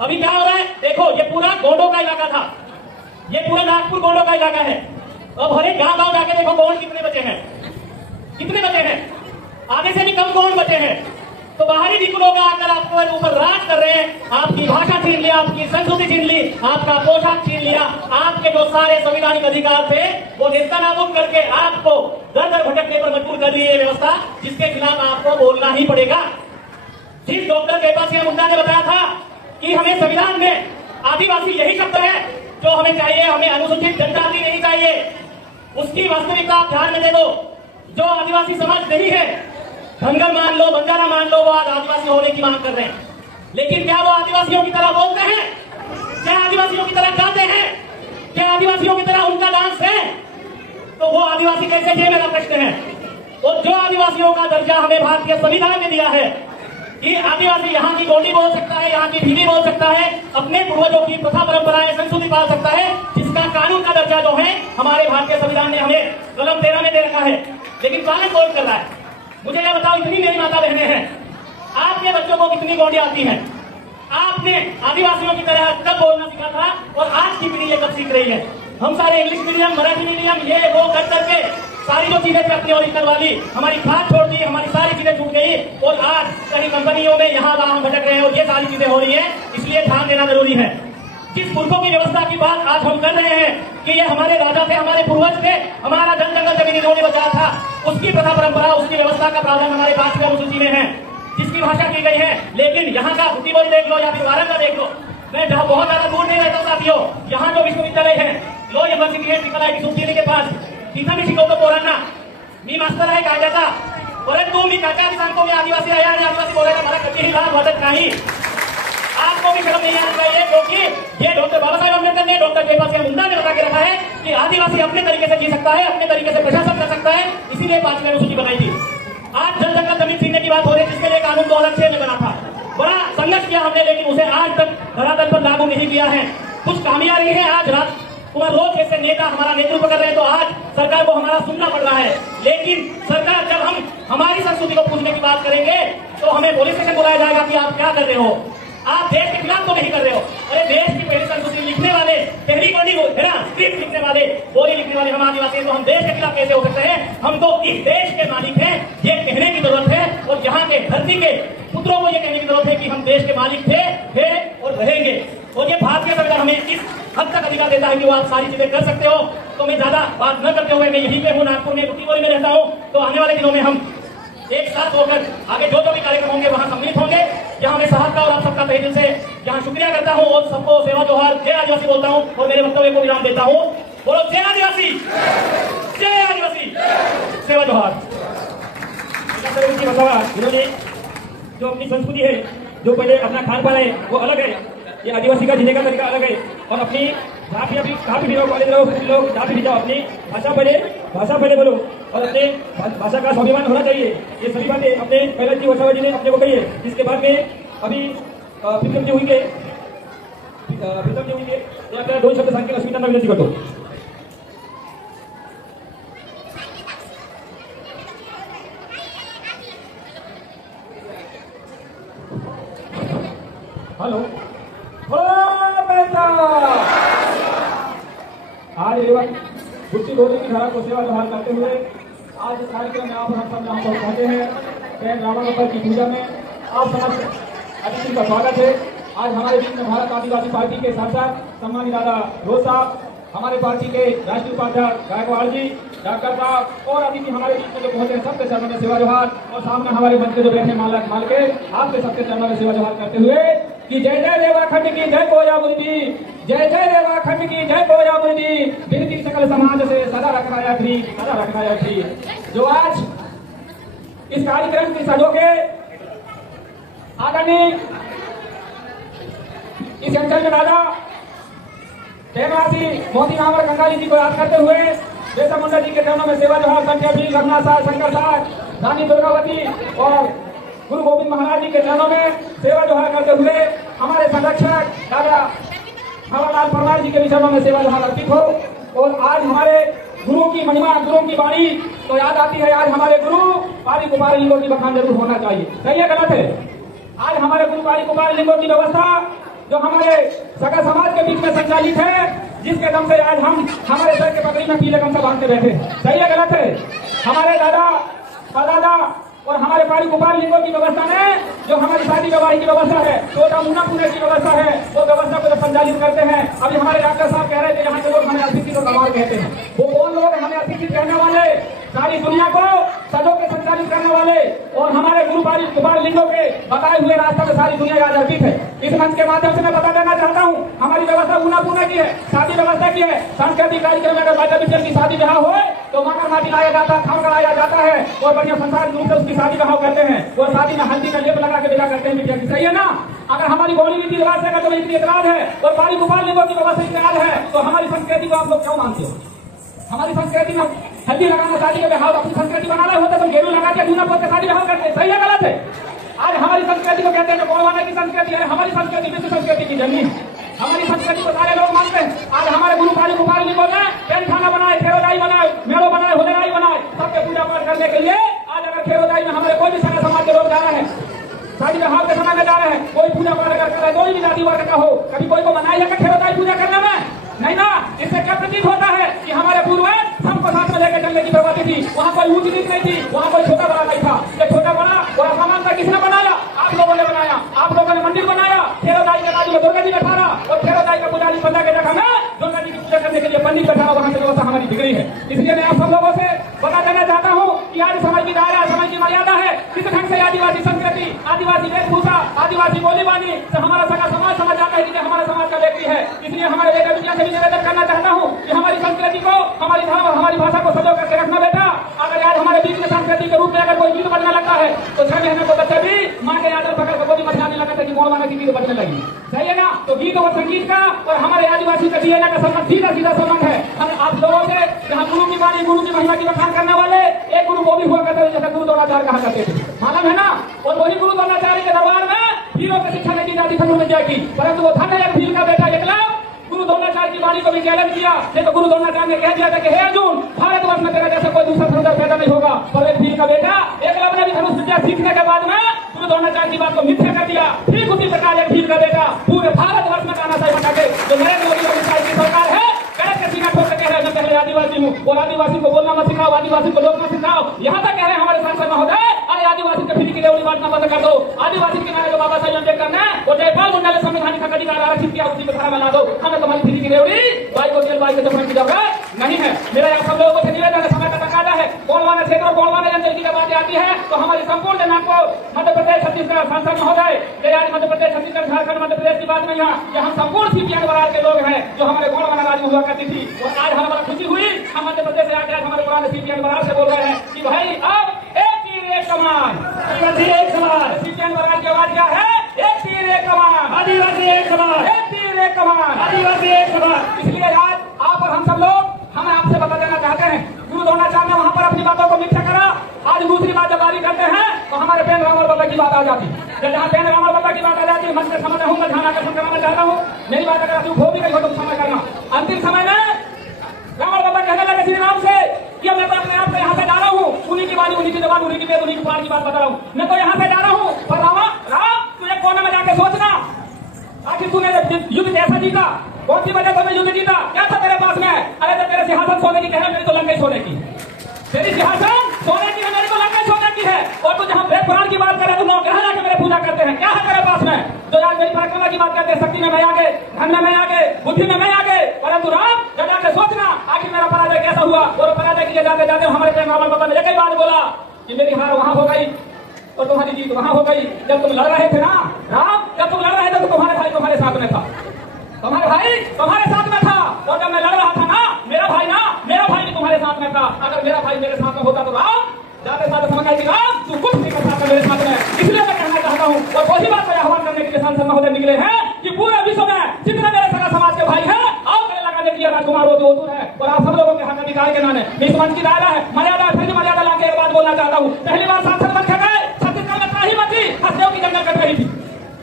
अभी क्या हो रहा है, देखो ये पूरा गोंडों का इलाका था, ये पूरा नागपुर गोंडों का इलाका है। अब हर एक गांव जाके देखो गोंड कितने बचे हैं, कितने बचे हैं, आधे से भी कम गोंड बचे हैं। तो बाहरी निकुलों का आकर आपको ऊपर राज कर रहे हैं, आपकी भाषा छीन लिया, आपकी संस्कृति छीन ली, आपका पोशाक छीन लिया, आपके जो सारे संवैधानिक अधिकार थे वो नेस्तनाबूद करके आपको दर दर भटकने पर मजबूर कर दी ये व्यवस्था, जिसके खिलाफ आपको बोलना ही पड़ेगा। जिस डॉक्टर जयपाल सिंह मुंडा ने बताया था कि हमें संविधान में आदिवासी यही शब्द है जो हमें चाहिए, हमें अनुसूचित जनजाति नहीं चाहिए, उसकी वास्तविकता आप ध्यान में दे दो। जो आदिवासी समाज नहीं है, धनगर मान लो, बंजारा मान लो, वो आज आदिवासी होने की मांग कर रहे हैं। लेकिन क्या वो आदिवासियों की तरह बोलते हैं? क्या आदिवासियों की तरह गाते हैं? क्या आदिवासियों की तरह उनका डांस है? तो वो आदिवासी कैसे थे, मेरा प्रश्न है। और जो आदिवासियों का दर्जा हमें भारतीय संविधान ने दिया है कि आदिवासी यहाँ की गोंडी बोल सकता है, यहाँ की भीली बोल सकता है, अपने पूर्वजों की प्रथा परंपराएं संस्कृति पाल सकता है, जिसका कानून का दर्जा जो है हमारे भारतीय संविधान ने हमें कलम 13 में दे रखा है, लेकिन पालन कौन कर रहा है? मुझे यह बताओ, इतनी मेरी माता बहनें हैं, आपके बच्चों को कितनी गोंडी आती है? आपने आदिवासियों की तरह कब बोलना सीखा था और आज की पीढ़ी ये कब सीख रही है? हम सारे इंग्लिश मीडियम, मराठी मीडियम, ये वो कर करके सारी जो चीजें अपनी ओरिजिनल वाली हमारी खाद छोड़ दी, हमारी सारी चीजें छूट गई और आज कहीं कंपनियों में यहाँ वहां भटक रहे हैं और ये सारी चीजें हो रही है। इसलिए ध्यान देना जरूरी है। जिस पुरखों की व्यवस्था की बात आज हम कर रहे हैं कि ये हमारे राजा थे, हमारे पूर्वज थे, हमारा जन जंगल जमीन इन्होंने बचाया था, उसकी प्रथा परंपरा, उसकी व्यवस्था का प्रावधान हमारे 5वीं अनुसूची में है, जिसकी भाषा की गई है। लेकिन यहाँ का बुद्धिबल देख लो या फिर वारंगा देख लो, मैं जहाँ बहुत ज्यादा दूर नहीं रहता साथियों, यहाँ जो विश्वविद्यालय है, लो यूनिवर्सिटी है, टिकल आय सुट्टी के पास, तिथं मी शिकवतो पोरांना, मी मास्तर आहे कायद्याचा, परंतु मी काका सांगतो मी आदिवासी आहे आणि आदिवासी बोलायला मला कधीही लाज वाटत नाही। आपको भी शर्म नहीं आनी चाहिए, क्योंकि ये डॉक्टर बाबा साहेब अम्बेडकर ने, डॉक्टर जयपाल सिंह मुंडा ने बता के रखा है कि आदिवासी अपने तरीके से जी सकता है, अपने तरीके से प्रशासन कर सकता है, इसीलिए 5वीं अनुसूची बनाई थी। आज जल जंगल जमीन छीनने की बात हो रही है, जिसके लिए कानून 2006 में बना था, बड़ा संघर्ष किया हमने, लेकिन उसे आज तक धरातल पर लागू नहीं किया है। कुछ खामियां रही है। आज रात कुमार रोज जैसे नेता हमारा नेतृत्व कर रहे हैं, तो आज सरकार को हमारा सुनना पड़ रहा है। लेकिन सरकार, जब हम हमारी संस्कृति को पूछने की बात करेंगे तो हमें पुलिस स्टेशन बुलाया जाएगा कि आप क्या कर रहे हो, आप देश के खिलाफ तो नहीं कर रहे हो। अरे देश की पहली संस्कृति लिखने वाले, पहली बोली है ना, स्क्रिप्ट लिखने वाले, बोली लिखने वाले हम आदिवासी हैं, तो हम देश के खिलाफ कैसे हो सकते हैं? हम तो इस देश के मालिक हैं, ये कहने की जरूरत है। और यहाँ के धरती के पुत्रों को ये कहने की जरूरत है कि हम देश के मालिक थे और रहेंगे। और ये भारतीय संविधान हमें इस हद तक अधिकार देता है कि वो आप सारी चीजें कर सकते हो। तो मैं ज्यादा बात न करते हुए, मैं यहीं पे हूँ, नागपुर में बुद्धिबोली में रहता हूँ, तो आने वाले दिनों में हम एक साथ होकर आगे जो भी कार्यक्रम होंगे वहां सम्मिलित होंगे। यहाँ मैं साहब का और आप सबका तहे दिल से यहाँ शुक्रिया करता हूँ और सबको सेवा जोहार, जय आदिवासी बोलता हूँ और मेरे वक्तव्य को विराम देता हूँ। बोलो जय आदिवासी, जय आदिवासी, सेवा जोहार। इन्होंने जो अपनी संस्कृति है, जो पहले अपना खान पान है वो अलग है, ये आदिवासी का जीने का तरीका अलग है। और अपनी जहाँ भी लोग कॉलेज लोग जहाँ भी जाओ, अपनी भाषा पहले बोलो और अपने भाषा का स्वाभिमान होना चाहिए। ये सभी बातें अपने कैलाश जी वसावा जी ने अपने को कही है। इसके बाद में अभी प्रीतम जी होंगे, आपल्याला 2 शब्द सांगेल अशी त्यांना विनंती करतो। हेलो, आज गुच्ची गोली की धारा को सेवा जोहार करते हुए आज इस कार्यक्रम में आप हम सब यहाँ पहुंचे हैं। बहन रामागोपाल की पूजा में आप समस्त अतिथि का स्वागत है। आज हमारे बीच में भारत आदिवासी पार्टी के सांसद सम्मानित दादा रोज साहब, हमारे पार्टी के राष्ट्रीय उपाध्यक्ष गायकवाड़ जी, डॉक्टर साहब और अतिथि हमारे बीच में जो पहुंचे सबके चरणों में सेवा जोहार। और सामने हमारे मंच जो बैठे मालके आपके सबके चरणों में सेवा जोहार करते हुए कि जय जय देवाखंड की जय बोया मुर्दी, जय जय देवाखंड की जय बोया मुर्दी, विनती सकल समाज से सदा रखना थी, सदा रखना थी। जो आज इस कार्यक्रम की सजो के आदरणीय इस अंचल में दादा प्रेमवासी मोती नामर कंगाली जी को याद करते हुए बिरसा मुंडा जी के चरणों में सेवा जोहार, संख्या जी, रघुनाथ साहब, शंकर साहब, रानी दुर्गावती और गुरु गोविंद महाराज जी के चरणों में सेवा जोहार करते हुए हमारे संरक्षक दादा हवालाल परमार जी के भी चरणों में सेवा जोहार अर्पित हो। और आज हमारे गुरु की महिमा, गुरु की वाणी तो याद आती है। आज हमारे गुरु पारी कुमार लिंगों की बखान जरूर होना चाहिए। सही है गलत है? आज हमारे गुरु पारी कुमार लिंगों की व्यवस्था जो हमारे सगा समाज के बीच में संचालित है, जिसके दम से आज हम हमारे सर के पगड़ी में पीले गमछा बांधते बैठे। सही है गलत है? हमारे दादा परदादा और हमारे पारी कुमार लिंगों की व्यवस्था ने जो हमारी शादी विवाह की व्यवस्था है, तो मुन्ना पुणे की व्यवस्था है, वो व्यवस्था को संचालित करते हैं। अभी हमारे डॉक्टर साहब कह रहे थे यहाँ के लोग हमें अशिक्षित और गंवार कहते हैं। वो कौन लोग हमें अशिक्षित कहने वाले, सारी दुनिया को सदों के संचालित करने वाले और हमारे गुरु पारी कुमार लिंगों के बताए हुए रास्ते में सारी दुनिया आज अर्पित है। इस मंच के माध्यम से मैं बता देना चाहता हूँ, हमारी व्यवस्था मुन्ना पुणे की है, शादी व्यवस्था की है। सांस्कृतिक कार्यक्रम में माता पिता की शादी ब्याह हो तो मकर माटी लाया जाता है, खाम कराया जाता है और बढ़िया संसार रूप से उसकी शादी ब्याह करते हैं और शादी में हल्दी का लेप लगा के विदा करते हैं बिटिया की। सही है ना? अगर हमारी बोली रीति रिवाज से अगर इतनी एतराज है और पारी कुमार लिंगों की व्यवस्था इतराज है तो हमारी संस्कृति को आप लोग क्यों मानते हो? हमारी संस्कृति में हल्दी लगाना शादी के ब्याह, अपनी संस्कृति बना रहे होते तो गेरू लगा के दूना पोत के शादी ब्याह करते। सही है गलत है? आज हमारी संस्कृति को कहते हैं गोलवाना की संस्कृति है। हमारी संस्कृति विश्व संस्कृति की जमीन, हमारी संस्कृति को सारे लोग मानते हैं। आज हमारे गुरु पारी कुमार लिंगों ने पेन खाना बनाए, खेरोदाई बनाए, मेड़ो बनाए, होलेराई बनाए, सबके पूजा पाठ करने के लिए। आज अगर खेरोदाई में हमारे कोई भी सगा समाज के लोग जा रहे हैं, शादी ब्याह के समय में जा रहे हैं, कोई पूजा पाठ कर रहा है, कोई भी जाति वर्ग का हो, कभी कोई को मनाई है खेरोदाई पूजा करने में? नहीं ना। इससे क्या प्रतीत होता है कि हमारे पूर्वज सबको साथ में लेकर चलने की प्रवृत्ति थी। वहाँ कोई ऊंच नीच नहीं थी, वहाँ कोई छोटा बड़ा नहीं था। ये छोटा बड़ा और असमानता किसने बनाया? आप लोगों ने बनाया। आप लोगों ने मंदिर बनाया, खेरोदाई के बाजू में दुर्गा जी बैठा रहा और खेरोदाई का पुजारी बंदा के जगह में दुर्गा जी की पूजा करने के लिए पंडित बैठा रहा। वहाँ से व्यवस्था हमारी बिगड़ी है। इसलिए मैं आप सब लोगों से बता देना चाहता हूँ कि आज समय की दायरा, समय की मर्यादा है। किस ढंग से आदिवासी संस्कृति, आदिवासी वेशभूषा, आदिवासी बोली बानी से हमारा सगा समाज समझ जाता है कि हमारा समाज का व्यक्ति है। इसलिए हमारे बेटा बिटिया से भी निवेदन करना चाहता हूँ कि हमारी संस्कृति को, हमारी धर्म और हमारी भाषा को सजो करके रखना बेटा। अगर आज हमारे बीच में संस्कृति के रूप में अगर कोई गीत बजने लगता है तो 6 महीने को बच्चा भी माँ के आदर पकड़ कर गोदी मचलाने लगता है कि गोलवाना की गीत बजने लगी। सही है ना? तो गीत और संगीत का और हमारे आदिवासी का डीएनए का संबंध सीधा सीधा संबंध है। हम आप लोगों से जहाँ गुरु की वाणी, गुरु की महिमा की बखान करने वाले एक गुरु वो भी हुआ करते थे जैसे गुरु द्रोणाचार्य कहा करते थे, मालूम है ना? और वही गुरु द्रोणाचार्य के दरबार में हीरो की शिक्षा नहीं दी जाती थी विद्या की, परंतु वो था एक भील का बेटा एकलव्य गुरु द्रोणाचार्य की वाणी को विज्ञान किया। नहीं तो गुरु द्रोणाचार्य ने कह दिया था कि हे अर्जुन, भारतवर्ष में तेरा जैसा कोई दूसरा धनुर्धर पैदा नहीं होगा। पर एक भील का बेटा एकलव्य ने भी धनुष विद्या सीखने के बाद में गुरु द्रोणाचार्य की बात को मिथ्या कर दिया। ठीक उसी प्रकार एक भील का बेटा पूरे भारतवर्ष में तानाशाही बना के जो नरेंद्र मोदी की सरकार है गलत के सीना ठोक के कह रहे हैं मैं पहले आदिवासी हूँ और आदिवासी को बोलना मत सिखाओ, आदिवासी को लोग मत सिखाओ। यहाँ तक कह रहे हैं हमारे सांसद महोदय, अरे आदिवासी के फिर की रेवड़ी बांटना बंद कर दो। आदिवासी के किनारे जो बाबा साहेब अम्बेडकर ने और जयपाल मुंडा ने संवैधानिक हक अधिकार आरक्षित किया, उसी को सारा बना दो। हमें तुम्हारी फिर की रेवड़ी बाई को जेल बाई के दफन की जगह नहीं है। मेरा आप सब लोगों से निवेदन है, समय का तकाजा है। गोलवाना क्षेत्र और गोलवाना अंचल की बातें आती है तो हमारी संपूर्ण दिनांक मध्य प्रदेश छत्तीसगढ़ सांसद महोदय, आज मध्य प्रदेश छत्तीसगढ़ झारखंड मध्य प्रदेश की बात में यहाँ हम संपूर्ण सीपीएम बरार के लोग हैं जो हमारे गोलवाना राज्य में हुआ करती थी। और आज हमारा खुशी हुई, हम मध्य प्रदेश से आकर हमारे पुराने सीपीएम बरार से बोल रहे हैं कि भाई अब एक तीर एक कमान, आदिवासी एक कमान। सीपीएम बरार की आवाज क्या है? एक तीर एक कमान, आदिवासी एक कमान, एक तीर एक कमान, आदिवासी एक कमान। इसलिए आज आप और हम सब लोग हम आपसे बता देना चाहते हैं, गुरु द्रोणाचार्य ने वहाँ पर अपनी बातों को मिथ्या करा। आज दूसरी बात जब बारी करते हैं तो हमारे पेन रावण बाबा की बात आ जाती है। जहाँ पेन रावण बाबा की बात आ जाती है, मन से समझ हूँ, मैं ध्यान आकर्षण कराना चाहता हूँ। मेरी बात अगर हो भी गई हो तो समय करना। अंतिम समय में रावण बाबा कहने लगे श्री राम से कि मैं तो अपने आप को यहाँ से जा रहा हूँ, उन्हीं की वाणी, उन्हीं की जबान, उन्हीं की वेद, उन्हीं की पुराण की बात बता रहा हूँ। मैं तो यहाँ से जा रहा हूँ, पर राम तू एक कोने में जाके सोचना, आखिर तूने युद्ध कैसा जीता, कौन सी वजह से युद्ध जीता, क्या था तेरे पास में? अरे तो तेरे सिंहासन सोने की कहे, मेरी तो लंका सोने की, तेरी सिंहासन सोने की है, मेरी तो लंका सोने की है। और तू जहाँ वेद पुराण की बात करे तो नौग्रह जाके मेरे पूजा करते हैं, क्या है तेरे पास में? तो यार मेरी पराक्रम की बात करते हैं, शक्ति में मैं आगे, धन में मैं आगे, बुद्धि में मैं आगे, परंतु राम जाके सोचना आखिर मेरा पराजय कैसा हुआ। और पराजय की जाते जाते हमारे प्रेम रावण बाबा ने एक ही बात बोला कि मेरी हार वहां हो गई और तुम्हारी जीत वहां हो गई। जब तुम लड़ रहे थे ना राम, जब तुम लड़ रहे थे तो तुम्हारे भाई तुम्हारे साथ में था, तुम्हारे भाई तुम्हारे साथ में था। और जब मैं लड़ रहा था ना, मेरा भाई भी तुम्हारे साथ में था। अगर मेरा भाई मेरे साथ में होता तो राम जाते साथ समझ आएगी राम तू कुछ नहीं कर सकता मेरे साथ में। इसलिए मैं कहना चाहता हूँ और वही बात का आह्वान करने के लिए सांसद महोदय निकले हैं कि पूरे विश्व में जितने मेरे सगा समाज के भाई हैं आओ गले लगाने के लिए राजकुमार वो तो है। और आप सब लोगों के हक अधिकार के नाम है इस मंच की दायरा है, मर्यादा फिर मर्यादा लाके एक बात बोलना चाहता हूँ। पहली बार सांसद बन गए, छत्तीसगढ़ में त्राही मची, हंसदेव की जंगल कट रही थी।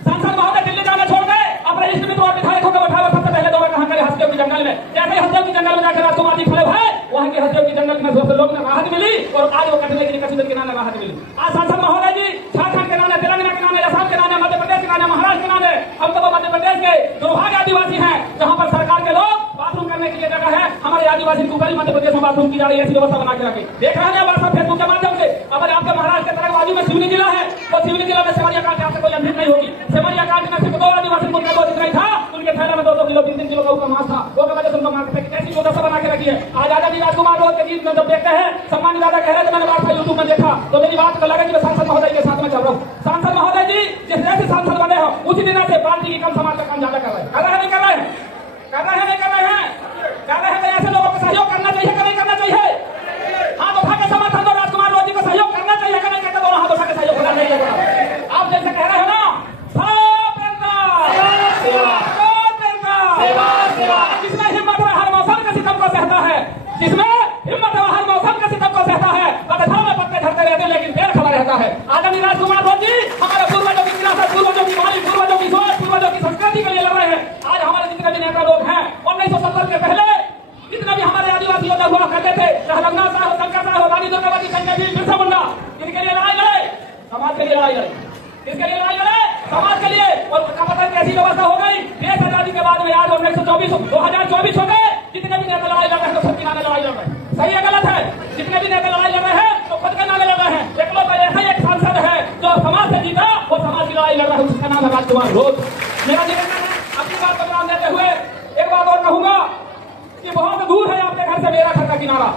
सांसद महोदय दिल्ली जाना छोड़ गए, अपने इष्ट मित्र और विधायकों को बैठाया, सबसे पहले दौरा कहाँ करे? हंसदेव की जंगल में। जैसे हंसदेव की जंगल में जाकर राजकुमार जी खड़े भाई, वहाँ के हंसदेव जंगल में लोग ने राहत मिली और आज वो कटने की कश्मीर के नाम राहत मिली। आज सांसद महोदय जी झारखंड के नाम, तेलंगाना के नाम, असम के नाम, मध्य प्रदेश के नाम, महाराष्ट्र के नाम है। हम तो मध्य प्रदेश के दुर्भाग्य आदिवासी हैं जहाँ पर सरकार के लोग बाथरूम करने के लिए जगह है, हमारे आदिवासी को ऊपर मध्य प्रदेश में बाथरूम की जा रही है, ऐसी व्यवस्था बना के रखे। देख रहे हैं व्हाट्सएप फेसबुक के माध्यम से। अब आपके महाराष्ट्र के तरफ बाजू में सिवनी जिला है, वो सिवनी जिला में सेमरिया कांड आपसे कोई अंधित नहीं होगी। सेमरिया कांड में सिर्फ 2 आदिवासी मुर्गा बहुत इतना ही था, उनके थैले में 2-2 किलो 3-3 किलो का उसका मांस था, वो के वजह से उनको मार के कैसी व्यवस्था बना के रखी है। आज आजादी राजकुमार रोज के गीत में जब देखते हैं, सम्मान दादा कह रहे थे, मैंने बात यूट्यूब में देखा तो मेरी बात को लगा कि मैं सांसद महोदय के साथ में चल रहा हूँ। सांसद महोदय जी जिस जैसे सांसद बने हो उसी दिन से पार्टी की कम समाज का काम ज्यादा कर रहे हैं। कर रहे हैं नहीं कर रहे हैं? कर रहे हैं नहीं कर रहे हैं? कर रहे हैं। ऐसे लोगों को सहयोग करना चाहिए कि नहीं करना चाहिए? हाथ उठा के समर्थन दो, राजकुमार रोज जी को सहयोग करना चाहिए कि नहीं करना? दोनों हाथ उठा के सहयोग करना चाहिए। आप जैसे कह रहे हो ना, जिसमें हिम्मत है हर मौसम के सितम को सहता है, जिसमें हिम्मत है हर मौसम के सितम को सहता है। पतझड़ में पत्ते झड़ते रहते लेकिन पेड़ खड़ा रहता है। आदरणीय राजकुमार रोज जी हमारे पूर्वजों की विरासत, पूर्वजों की वाणी, पूर्वजों की सोच, पूर्वजों की संस्कृति के लिए लड़ रहे हैं। आज हमारे जितने भी नेता लोग हैं 1970 के पहले जितने भी हमारे आदिवासी योद्धा हुआ करते थे, चाहे रंगनाथ साहब, शंकर साहब, रानी दुर्गावती, संजय भील, बिरसा मुंडा, इनके लिए लड़ाई लड़े, समाज के लिए लड़ाई लड़े, किसके लिए लड़ाई लड़े? समाज के लिए। और कैसी व्यवस्था हो गई देश आजादी के बाद में, आज 2024 हो गए, जितने भी नेता लड़ाई लड़ रहे हैं तो खुद के नामे लड़ाई लड़ रहे हैं। सही है गलत है? जितने भी नेता लड़ाई लड़ रहे हैं तो खुद के नामे लड़ रहे हैं। एक लोग ऐसा एक सांसद है जो समाज से जीता, वो समाज की लड़ाई लड़ रहा है, उसका नाम है राजकुमार रोज। मेरा निवेदन है, अपनी बात को ध्यान देते हुए एक बात और कहूंगा कि बहुत दूर है आपके घर से मेरा घर का किनारा,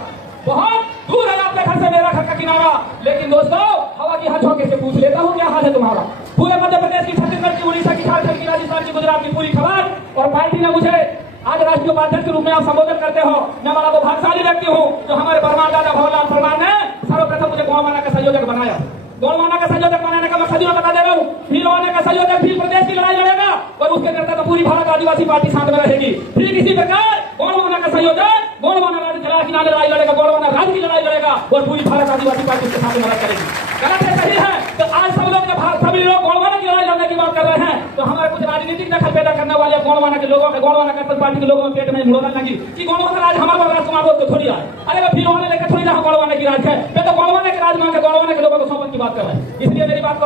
बहुत दूर है आपके घर से मेरा घर का किनारा। लेकिन दोस्तों हवा की हर झोंके से पूछ लेता हूँ क्या हाल है तुम्हारा। पूरे मध्य प्रदेश की, छत्तीसगढ़ की, उड़ीसा की, झारखंड की, राजस्थान की, गुजरात की पूरी खबर, और पार्टी ने मुझे आज राष्ट्रीय उपाध्यक्ष के रूप में आप संबोधन करते हो। मैं बड़ा वो भाग्यशाली व्यक्ति हूँ जो हमारे परमार दादा भवरलाल परमार ने सर्वप्रथम मुझे गौमाना का संयोजक बनाया। गौमाना का संयोजक बनाने का मकसद मैं बता दे रहा हूँ, भील होने का संयोजक भील प्रदेश की लड़ाई लड़ेगा और उसके करता तो पूरी भारत आदिवासी पार्टी साथ में रहेगी। ठीक इसी प्रकार गौमाना का संयोजक गौमाना राज्य की लड़ाई लड़ेगा, गौमाना राज्य की लड़ाई लड़ेगा और पूरी भारत आदिवासी पार्टी उसके साथ मदद करेगी। गलत है सही है? तो आज सब लोग जब सभी लोग गौमाना की लड़ाई लड़ने की बात कर रहे हैं तो हमारे कुछ राजनीतिक दखल पैदा करने वाले गौमाना के लोगों, गौमाना कम्युनिस्ट पार्टी के लोगों में पेट में मुड़ोना लगी कि गौमाना राज हमारा राजकुमार रोज को थोड़ी आए। अरे वो भील होने लेकर थोड़ी जहाँ गौमाना की राज है, मैं तो गौमाना के राज मान के गौमाना के लोगों को सौंपने की बात कर रहे हैं। इसलिए मेरी बात को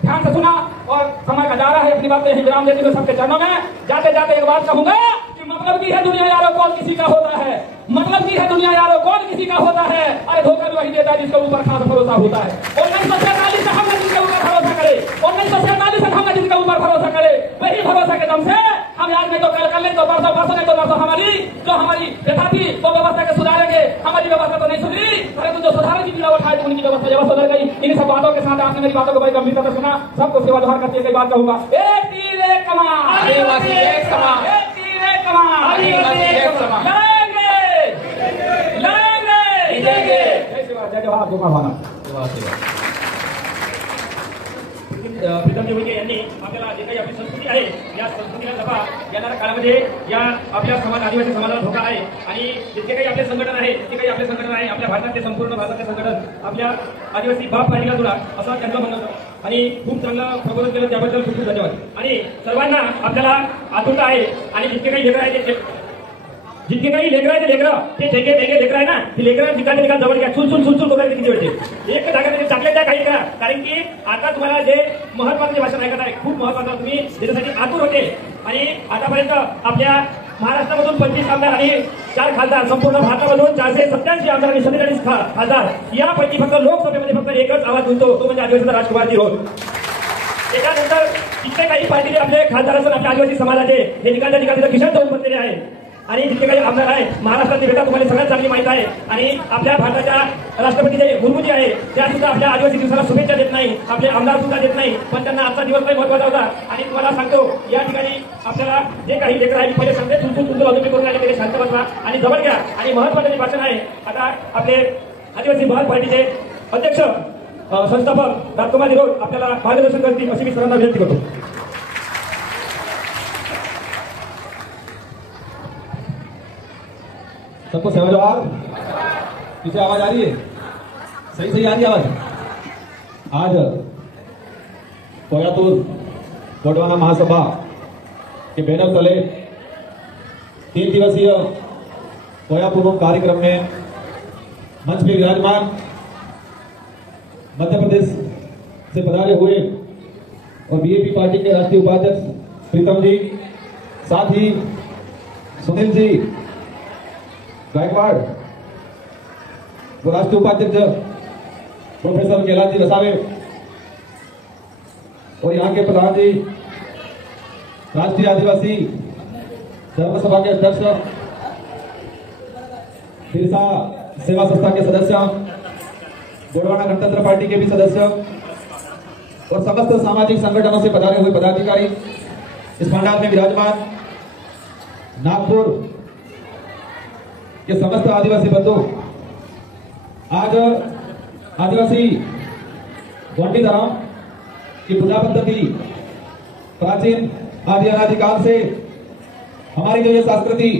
ध्यान से सुना और समय का जा रहा है, अपनी बात को यही विराम देते हुए सबके चरणों में जाते जाते एक बात कहूंगा कि मतलब की है दुनिया यारो कौन किसी का होता है, मतलब की है दुनिया यारो कौन किसी का होता है। अरे धोखा भी वही देता है जिसके ऊपर खास भरोसा होता है। 1947 से हमने जिसके ऊपर भरोसा करे, 1947 से हमने जिसके ऊपर भरोसा करे, वही भरोसा के दम से हम आज नहीं तो कल नहीं तो परसों, परसों नहीं तो नरसों हमारी जो हमारी व्यथा थी वो व्यवस्था के सुधारेंगे। हमारी व्यवस्था तो नहीं सुधरी, परंतु जो सुधारने की पीड़ा उठाई उनकी व्यवस्था सुधर गई। इन सब बातों के साथ आपने मेरी बातों को बड़ी गंभीरता से सुना, सबको सेवा जोहार करते हुए बात कहूंगा, एक तीर एक कमान, आदिवासी एक समान, एक तीर एक कमान, आदिवासी एक समान, लड़ेंगे लड़ेंगे जीतेंगे। जय शिवा, जय जोहार, जय मां। प्रीतम देवके यांनी आपल्याला जे काही आपली संस्कृती आहे या संस्कृतीला जपा, येणाऱ्या काळामध्ये या आपल्या समाज आदिवासी समाजाला धोका आहे आणि जितके काही आपले संघटन आहे जितके काही आपले संघटन आहे आपल्या भारतातले संपूर्ण भारतातले संघटन आपल्या आदिवासी बाप पार्टीला जोडा असं त्यांचं म्हणणं होतं आणि खूप चांगलं प्रबोधन केलं त्याबद्दल खूप खूप धन्यवाद। आणि सर्वांना आपल्याला आतुरता आहे आणि जितके काही लेकर आहे जितके काही लेकर आहे ते लेकर ते ठेके वेगळे लेकर आहे ना, ती लेकर ठिकाणी ठिकाण जवळ घ्या, सुलसुल सुलसुल वगैरे किती वेळचे एक जागेमध्ये टाकले त्या काही करा, कारण की आता तुम्हाला जे महत्वाचे भाषण ऐकत आहे खूप महत्वाचं, तुम्ही त्याच्यासाठी आतुर होते। आणि आतापर्यंत आपल्या महाराष्ट्रामधून 25 आमदार आणि 4 खासदार, संपूर्ण भारतामधून 487 आमदार आणि 47 खासदार, यापैकी फक्त लोकसभेमध्ये फक्त एकच आवाज गुंजतो, तो म्हणजे आदिवासी राजकुमारजी रोज। त्याच्यानंतर जितके काही पार्टीचे आपले खासदार असून आपल्या आदिवासी समाजाचे हे निकालच्या ठिकाणी खिशात जाऊन बसलेले आहे आणि जितके काही आमदार आहे महाराष्ट्रातली बेटा तुम्हाला सगळ्यात चांगली माहिती आहे। आणि आपल्या भारताच्या राष्ट्रपती जे मुर्मूजी आहे त्या सुद्धा आपल्या आदिवासी दिवसाला शुभेच्छा देत नाही, आपले आमदार सुद्धा देत नाही, पण त्यांना आजचा दिवस काही महत्वाचा होता। आणि तुम्हाला सांगतो या ठिकाणी आपल्याला जे काही लेकर आहे पहिले सांगते तुमचं अजून करून आले शांत बसवा आणि जवळ घ्या। आणि महत्वाचे भाषण आहे आता आपले आदिवासी बहुजन पार्टीचे अध्यक्ष संस्थापक राजकुमार रोज आपल्याला मार्गदर्शन करतील अशी मी सर्वांना विनंती करतो। सबको सेवा जोहार। पीछे आवाज आ रही है? सही सही आ रही है आवाज? आज कोयातूर गोंडवाना महासभा के बैनर तले 3 दिवसीय कोयापुर कार्यक्रम में मंच में विराजमान मध्य प्रदेश से पधारे हुए और बीएपी पार्टी के राष्ट्रीय उपाध्यक्ष प्रीतम जी, साथ ही सुनील जी गायकवाड़, राष्ट्रीय उपाध्यक्ष प्रोफेसर कैलाश जी वसावे और यहाँ के प्रधान जी राष्ट्रीय आदिवासी धर्म सभा के अध्यक्ष, बिरसा सेवा संस्था के सदस्य, गोंडवाना गणतंत्र पार्टी के भी सदस्य और समस्त सामाजिक संगठनों से पधारे हुए पदाधिकारी, इस पंडाल में विराजमान नागपुर के समस्त आदिवासी बंधु, आज आदिवासी गोंडी धर्म की पूजा पद्धति प्राचीन आदि अनादिकाल से हमारी जो ये संस्कृति,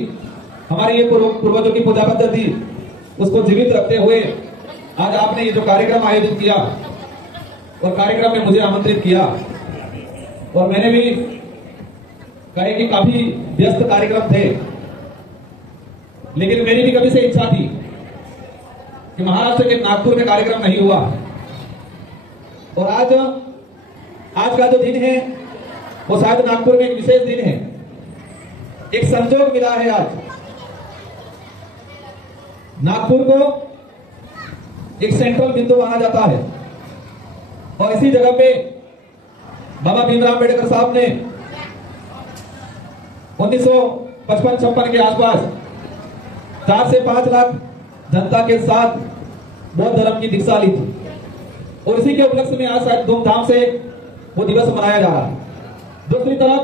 हमारी ये पूर्वजों की पूजा पद्धति, उसको जीवित रखते हुए आज आपने ये जो कार्यक्रम आयोजित किया और कार्यक्रम में मुझे आमंत्रित किया और मैंने भी कहे कि काफी व्यस्त कार्यक्रम थे, लेकिन मेरी भी कभी से इच्छा थी कि महाराष्ट्र के नागपुर में कार्यक्रम नहीं हुआ और आज का जो दिन है वो शायद नागपुर में एक विशेष दिन है, एक संजोग मिला है। आज नागपुर को एक सेंट्रल बिंदु माना जाता है और इसी जगह पे बाबा भीमराव अम्बेडकर साहब ने 1955-56 के आसपास 4 से 5 लाख जनता के साथ बौद्ध धर्म की दीक्षा ली थी और इसी के उपलक्ष्य में आज शायद धूमधाम से वो दिवस मनाया जा रहा है। दूसरी तरफ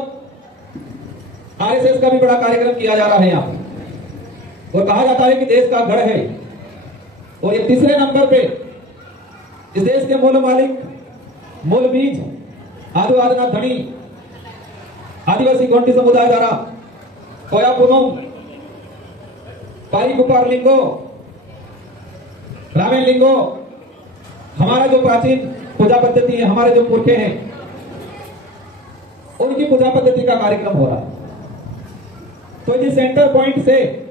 आरएसएस का भी बड़ा कार्यक्रम किया जा रहा है यहाँ और कहा जाता है कि देश का गढ़ है और ये तीसरे नंबर पे इस देश के मूल मालिक, मूल बीज, आदिवासी धनी आदिवासी गोंडी समुदाय द्वारा कोया पुनम, पारी कुपार लिंगो, रामेन लिंगो, हमारा जो प्राचीन पूजा पद्धति है, हमारे जो पुरखे हैं, उनकी पूजा पद्धति का कार्यक्रम हो रहा है। तो इस सेंटर पॉइंट से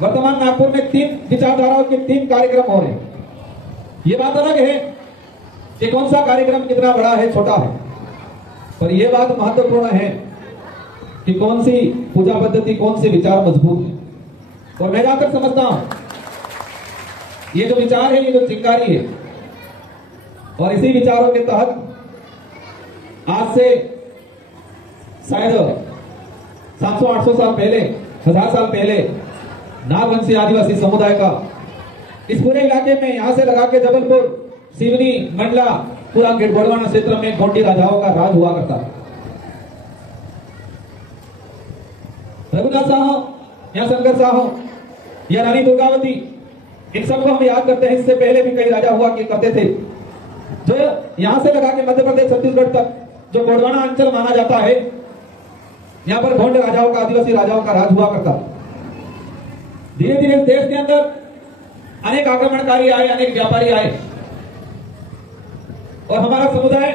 वर्तमान नागपुर में 3 विचारधाराओं के 3 कार्यक्रम हो रहे हैं। ये बात अलग है कि कौन सा कार्यक्रम कितना बड़ा है, छोटा है, पर यह बात महत्वपूर्ण है कि कौन सी पूजा पद्धति, कौन से विचार मजबूत है। और मैं जहां तक समझता हूं ये जो विचार है, ये जो चिंगारी है और इसी विचारों के तहत आज से शायद 700-800 साल पहले, 1000 साल पहले नागवंशी आदिवासी समुदाय का इस पूरे इलाके में, यहां से लगा के जबलपुर, सिवनी, मंडला, पूरा गोंडवाना क्षेत्र में गोंडी राजाओं का राज हुआ करता था। रघुनाथ साहू या शंकर साहू या रानी दुर्गावती, इन सबको हम याद करते हैं। इससे पहले भी कई राजा हुआ करते थे जो यहां से लगा के मध्य प्रदेश, छत्तीसगढ़ तक जो गोंडवाना अंचल माना जाता है, यहां पर गोंड राजाओं का, आदिवासी राजाओं का राज हुआ करता। धीरे धीरे देश के अंदर अनेक आक्रमणकारी आए, अनेक व्यापारी आए और हमारा समुदाय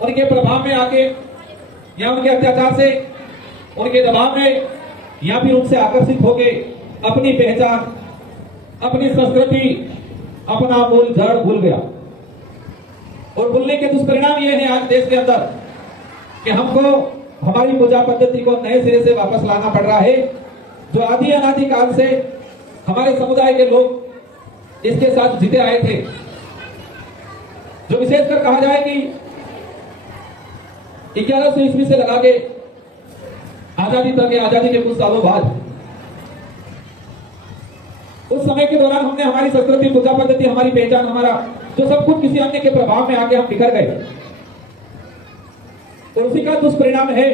उनके प्रभाव में आके या उनके अत्याचार से, उनके दबाव में या फिर उनसे आकर्षित होके अपनी पहचान, अपनी संस्कृति, अपना मूल जड़ भूल गया। और भूलने के दुष्परिणाम ये है आज देश के अंदर कि हमको हमारी पूजा पद्धति को नए सिरे से वापस लाना पड़ रहा है, जो आदि अनादि काल से हमारे समुदाय के लोग इसके साथ जीते आए थे। जो विशेषकर कहा जाए कि 1100 ईस्वी से लगा के आजादी तक, आजादी के कुछ सालों बाद, उस समय के दौरान हमने हमारी संस्कृति, पूजा पद्धति, हमारी पहचान, हमारा जो सब कुछ किसी अन्य के प्रभाव में आके हम बिखर गए। और उसी का दुष्परिणाम है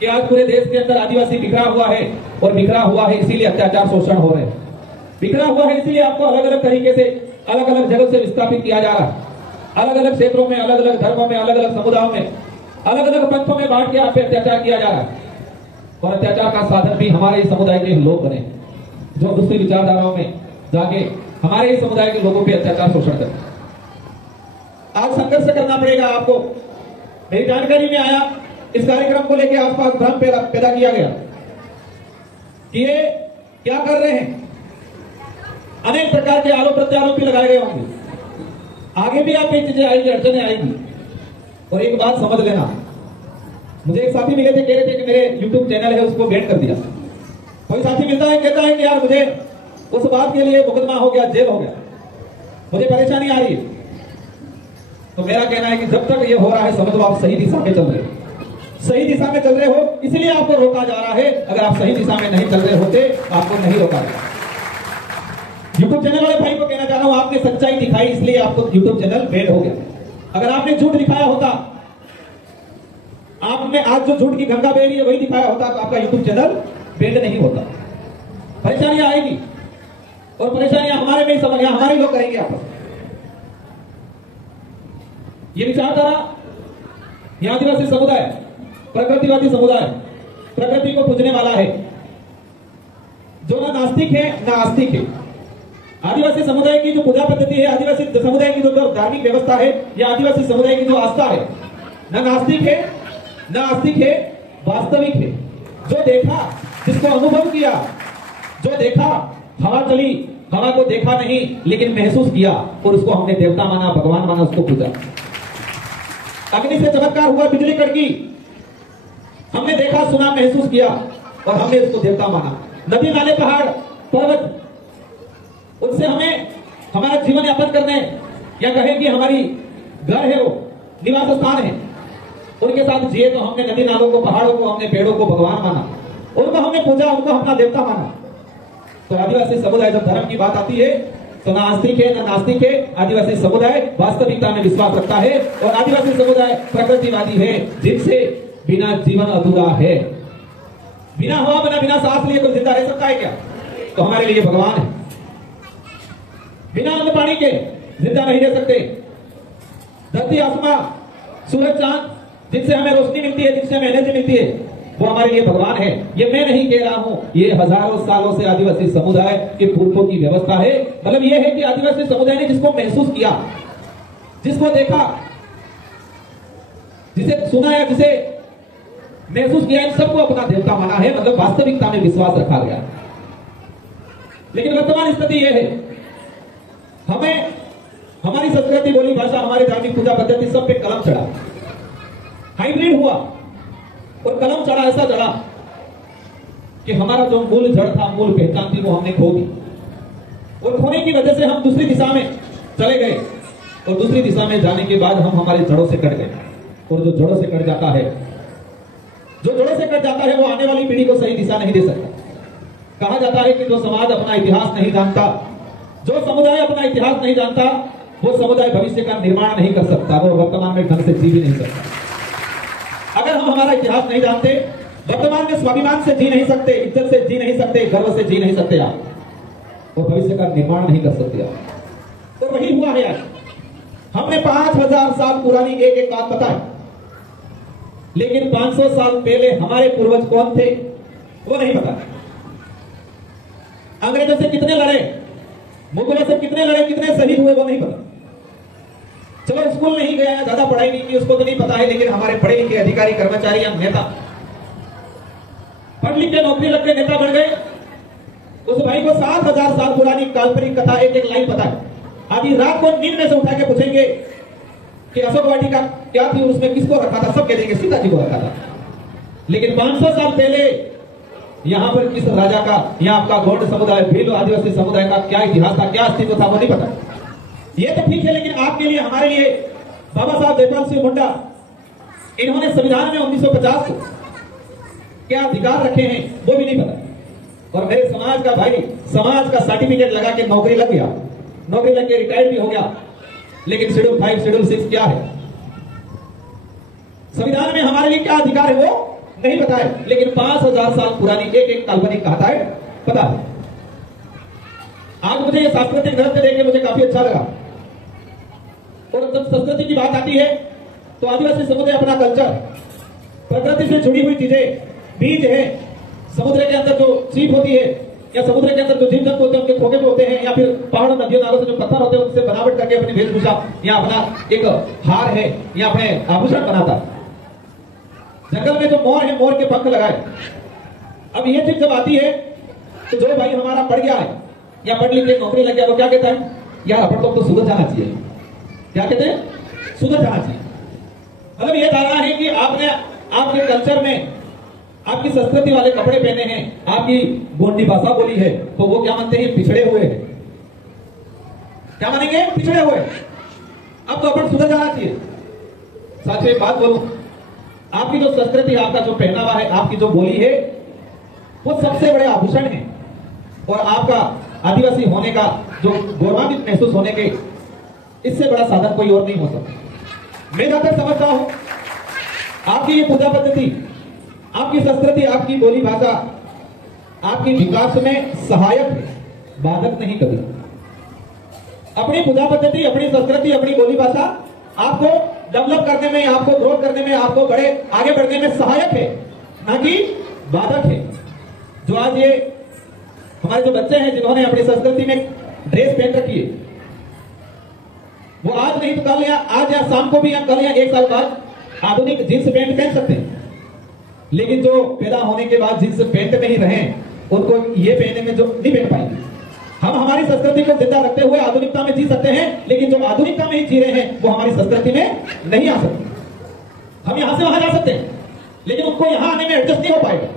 कि आज पूरे देश के अंदर आदिवासी बिखरा हुआ है और बिखरा हुआ है इसीलिए अत्याचार, शोषण हो रहे हैं। बिखरा हुआ है इसलिए आपको अलग अलग तरीके से, अलग अलग जगह से विस्थापित किया जा रहा है। अलग अलग क्षेत्रों में, अलग अलग धर्मों में, अलग अलग समुदायों में, अलग अलग पंथों में बांट के आप पे अत्याचार किया जा रहा है। और अत्याचार का साधन भी हमारे इस समुदाय के लोग बने, जो दूसरी विचारधाराओं में जाके हमारे इस समुदाय के लोगों पे अत्याचार, शोषण करते। आज संघर्ष करना पड़ेगा आपको। मेरी जानकारी में आया, इस कार्यक्रम को लेकर आसपास भ्रम पैदा किया गया कि ये क्या कर रहे हैं? अनेक प्रकार के आरोप प्रत्यारोप भी लगाए गए होंगे, आगे भी आपको चीजें आएगी, अड़चने आएगी। और एक बात समझ लेना, मुझे एक साथी मिले थे, कह रहे थे कि मेरे YouTube चैनल है उसको बैन कर दिया। कोई साथी मिलता है कहता है कि यार मुझे उस बात के लिए मुकदमा हो गया, जेल हो गया, मुझे परेशानी आ रही है। तो मेरा कहना है कि जब तक ये हो रहा है समझ लो आप सही दिशा में चल रहे हो, सही दिशा में चल रहे हो, इसलिए आपको रोका जा रहा है। अगर आप सही दिशा में नहीं चल रहे होते आपको नहीं रोका जाता। यूट्यूब चैनल वाले भाई को कहना चाह रहा हूं, आपने सच्चाई दिखाई इसलिए आपको यूट्यूब चैनल बैन हो गया। अगर आपने झूठ दिखाया होता, आपने आज जो झूठ की गंगा बह रही है वही दिखाया होता, तो आपका यूट्यूब चैनल बैन नहीं होता। परेशानियां आएगी और परेशानियां हमारे में ही समझ, हमारे लोग करेंगे आपस। ये विचारधारा ये आदिवासी समुदाय, प्रकृतिवादी समुदाय, प्रकृति को पूजने वाला है, जो ना नास्तिक है ना आस्तिक है। आदिवासी समुदाय की जो पूजा पद्धति है, आदिवासी समुदाय की जो धार्मिक व्यवस्था है, या आदिवासी समुदाय की जो आस्था है, ना नास्तिक है ना आस्तिक है, वास्तविक है। जो देखा, जिसको अनुभव किया, जो देखा, हवा चली, हवा को देखा नहीं लेकिन महसूस किया और उसको हमने देवता माना, भगवान माना, उसको पूजा। अग्नि से चमत्कार हुआ, बिजली कड़की, हमने देखा, सुना, महसूस किया और हमने उसको देवता माना। नदी, नाले, पहाड़, पर्वत, उनसे हमें हमारा जीवन यापन करने, या कहें कि हमारी घर है, वो निवास स्थान है, उनके साथ जिए तो हमने नदी नालों को, पहाड़ों को, हमने पेड़ों को भगवान माना, उनको हमने पूजा, उनको अपना देवता माना। तो आदिवासी समुदाय जब धर्म की बात आती है तो ना आस्तिक है ना नास्तिक है। आदिवासी समुदाय वास्तविकता में विश्वास रखता है और आदिवासी समुदाय प्रकृतिवादी है, जिनसे बिना जीवन अधूरा है। बिना हवा बना, बिना सांस लिए कोई जिंदा रह सकता है क्या? तो हमारे लिए भगवान है। बिना अन्न पानी के जिंदा नहीं रह सकते। धरती, आसमां, सूरज, चांद, जिनसे हमें रोशनी मिलती है, जिनसे हमें एनर्जी मिलती है, वो हमारे लिए भगवान है। ये मैं नहीं कह रहा हूं, ये हजारों सालों से आदिवासी समुदाय के पूर्वों की व्यवस्था है। मतलब ये है कि आदिवासी समुदाय ने जिसको महसूस किया, जिसको देखा, जिसे सुना या जिसे महसूस किया, इन सबको अपना देवता माना है। मतलब वास्तविकता में विश्वास रखा गया। लेकिन वर्तमान स्थिति यह है, हमें हमारी संस्कृति, बोली भाषा, हमारी धार्मिक पूजा पद्धति सब पे कलम चढ़ा, हाइब्रिड हुआ और कलम चढ़ा, ऐसा चढ़ा कि हमारा जो मूल जड़ था, मूल पहचान थी, वो हमने खो दी। और खोने की वजह से हम दूसरी दिशा में चले गए और दूसरी दिशा में जाने के बाद हम हमारे जड़ों से कट गए। और जो जड़ों से कट जाता है, जो जड़ों से कट जाता है, वो आने वाली पीढ़ी को सही दिशा नहीं दे सकता। कहा जाता है कि जो समाज अपना इतिहास नहीं जानता, जो समुदाय अपना इतिहास नहीं जानता, वो समुदाय भविष्य का निर्माण नहीं कर सकता, वो वर्तमान में ढंग से जी भी नहीं सकता। अगर हम हमारा इतिहास नहीं जानते, वर्तमान में स्वाभिमान से जी नहीं सकते, इज्जत से जी नहीं सकते, गर्व से जी नहीं सकते आप, और भविष्य का निर्माण नहीं कर सकते आप। तो वही हुआ है आज। हमने 5000 साल पुरानी एक एक बात बताई, लेकिन 500 साल पहले हमारे पूर्वज कौन थे वो नहीं पता। अंग्रेजों से कितने लड़े, मुगलों से कितने लड़े, कितने शहीद हुए वो नहीं पता। चलो स्कूल नहीं गया, ज्यादा पढ़ाई नहीं की, उसको तो नहीं पता है, लेकिन हमारे पढ़े लिखे अधिकारी, कर्मचारी या नेता पढ़ लिख के नौकरी लग के नेता बन गए। उस भाई को 7000 साल पुरानी काल्पनिक कथा एक एक लाइन पता है। आधी रात को नींद में से उठा के पूछेंगे कि अशोक वाटिका क्या थी, उसमें किसको रखा था, सब कह देंगे सीता जी को रखा था। लेकिन 500 साल पहले यहां पर किस राजा का, यहां आपका गौड़ समुदाय, भील आदिवासी समुदाय का क्या इतिहास था, क्या अस्तित्व था, वो नहीं पता। ये तो ठीक है, लेकिन आपके लिए, हमारे लिए बाबा साहब जयपाल सिंह मुंडा, इन्होंने संविधान में 1950 को क्या अधिकार रखे हैं वो भी नहीं पता। और मेरे समाज का भाई, समाज का सर्टिफिकेट लगा के नौकरी लग गया, नौकरी लग के रिटायर्ड भी हो गया, लेकिन शेड्यूल 5, शेड्यूल 6 क्या है, संविधान में हमारे लिए क्या अधिकार है वो नहीं पता है। लेकिन 5000 साल पुरानी एक एक काल्पनिक कथा है पता है। आज मुझे ये सांस्कृतिक नृत्य देख के मुझे काफी अच्छा लगा। और जब संस्कृति की बात आती है तो आदिवासी समुदाय अपना कल्चर, प्रकृति से जुड़ी हुई चीजें, बीज है, समुद्र के अंदर जो सीप होती है या समुद्र के अंदर जो जीव जंतु होते हैं, उनके खोखे जो होते हैं, या फिर पहाड़ों, नदियों, नालों से जो पत्थर होते हैं, उनसे बनावट करके अपनी वेशभूषा या अपना एक हार है या अपने आभूषण बनाता है। जंगल में जो मोर है, मोर के पंख लगाए। अब ये चीज जब आती है तो जो भाई हमारा पढ़ गया है या पढ़ लिख के नौकरी लग गया वो क्या कहता है, यार अपन लोग तो सुधर जाना चाहिए। क्या कहते हैं, सुधर जाना चाहिए। मतलब ये धारणा है कि आपने आपके कल्चर में आपकी संस्कृति वाले कपड़े पहने हैं, आपकी गोंडी भाषा बोली है, तो वो क्या मानते हैं, पिछड़े हुए हैं। क्या मानेंगे, पिछड़े हुए। अब तो अपन सुधर जाना चाहिए। साथियों एक बात बोलूं, आपकी जो संस्कृति, आपका जो पहनावा है, आपकी जो बोली है, वो सबसे बड़े आभूषण है। और आपका आदिवासी होने का जो गौरवान्वित महसूस होने के इससे बड़ा साधन कोई और नहीं हो सकता। मैं जहां तक समझता हूं, आपकी ये पूजा पद्धति, आपकी संस्कृति, आपकी बोली भाषा आपके विकास में सहायक है, बाधक नहीं कभी। अपनी पूजा पद्धति, अपनी संस्कृति, अपनी बोली भाषा आपको डेवलप करने में, आपको ग्रोथ करने में, आपको बड़े आगे बढ़ने में सहायक है, ना कि बाधक है। जो आज ये हमारे जो बच्चे हैं जिन्होंने अपनी संस्कृति में ड्रेस पहन रखी है, वो आज नहीं तो कल या आज या शाम को भी या कल या एक साल बाद आधुनिक जींस पैंट पहन सकते हैं। लेकिन जो पैदा होने के बाद जींस पैंट में ही रहे, उनको ये पहनने में जो नहीं पहन पाएंगे। हम हमारी संस्कृति को जिंदा रखते हुए आधुनिकता में जी सकते हैं, लेकिन जो आधुनिकता में ही जी रहे हैं वो हमारी संस्कृति में नहीं आ सकते। हम यहां से वहां जा सकते हैं, लेकिन उनको यहां आने में एडजस्ट नहीं हो पाएगा।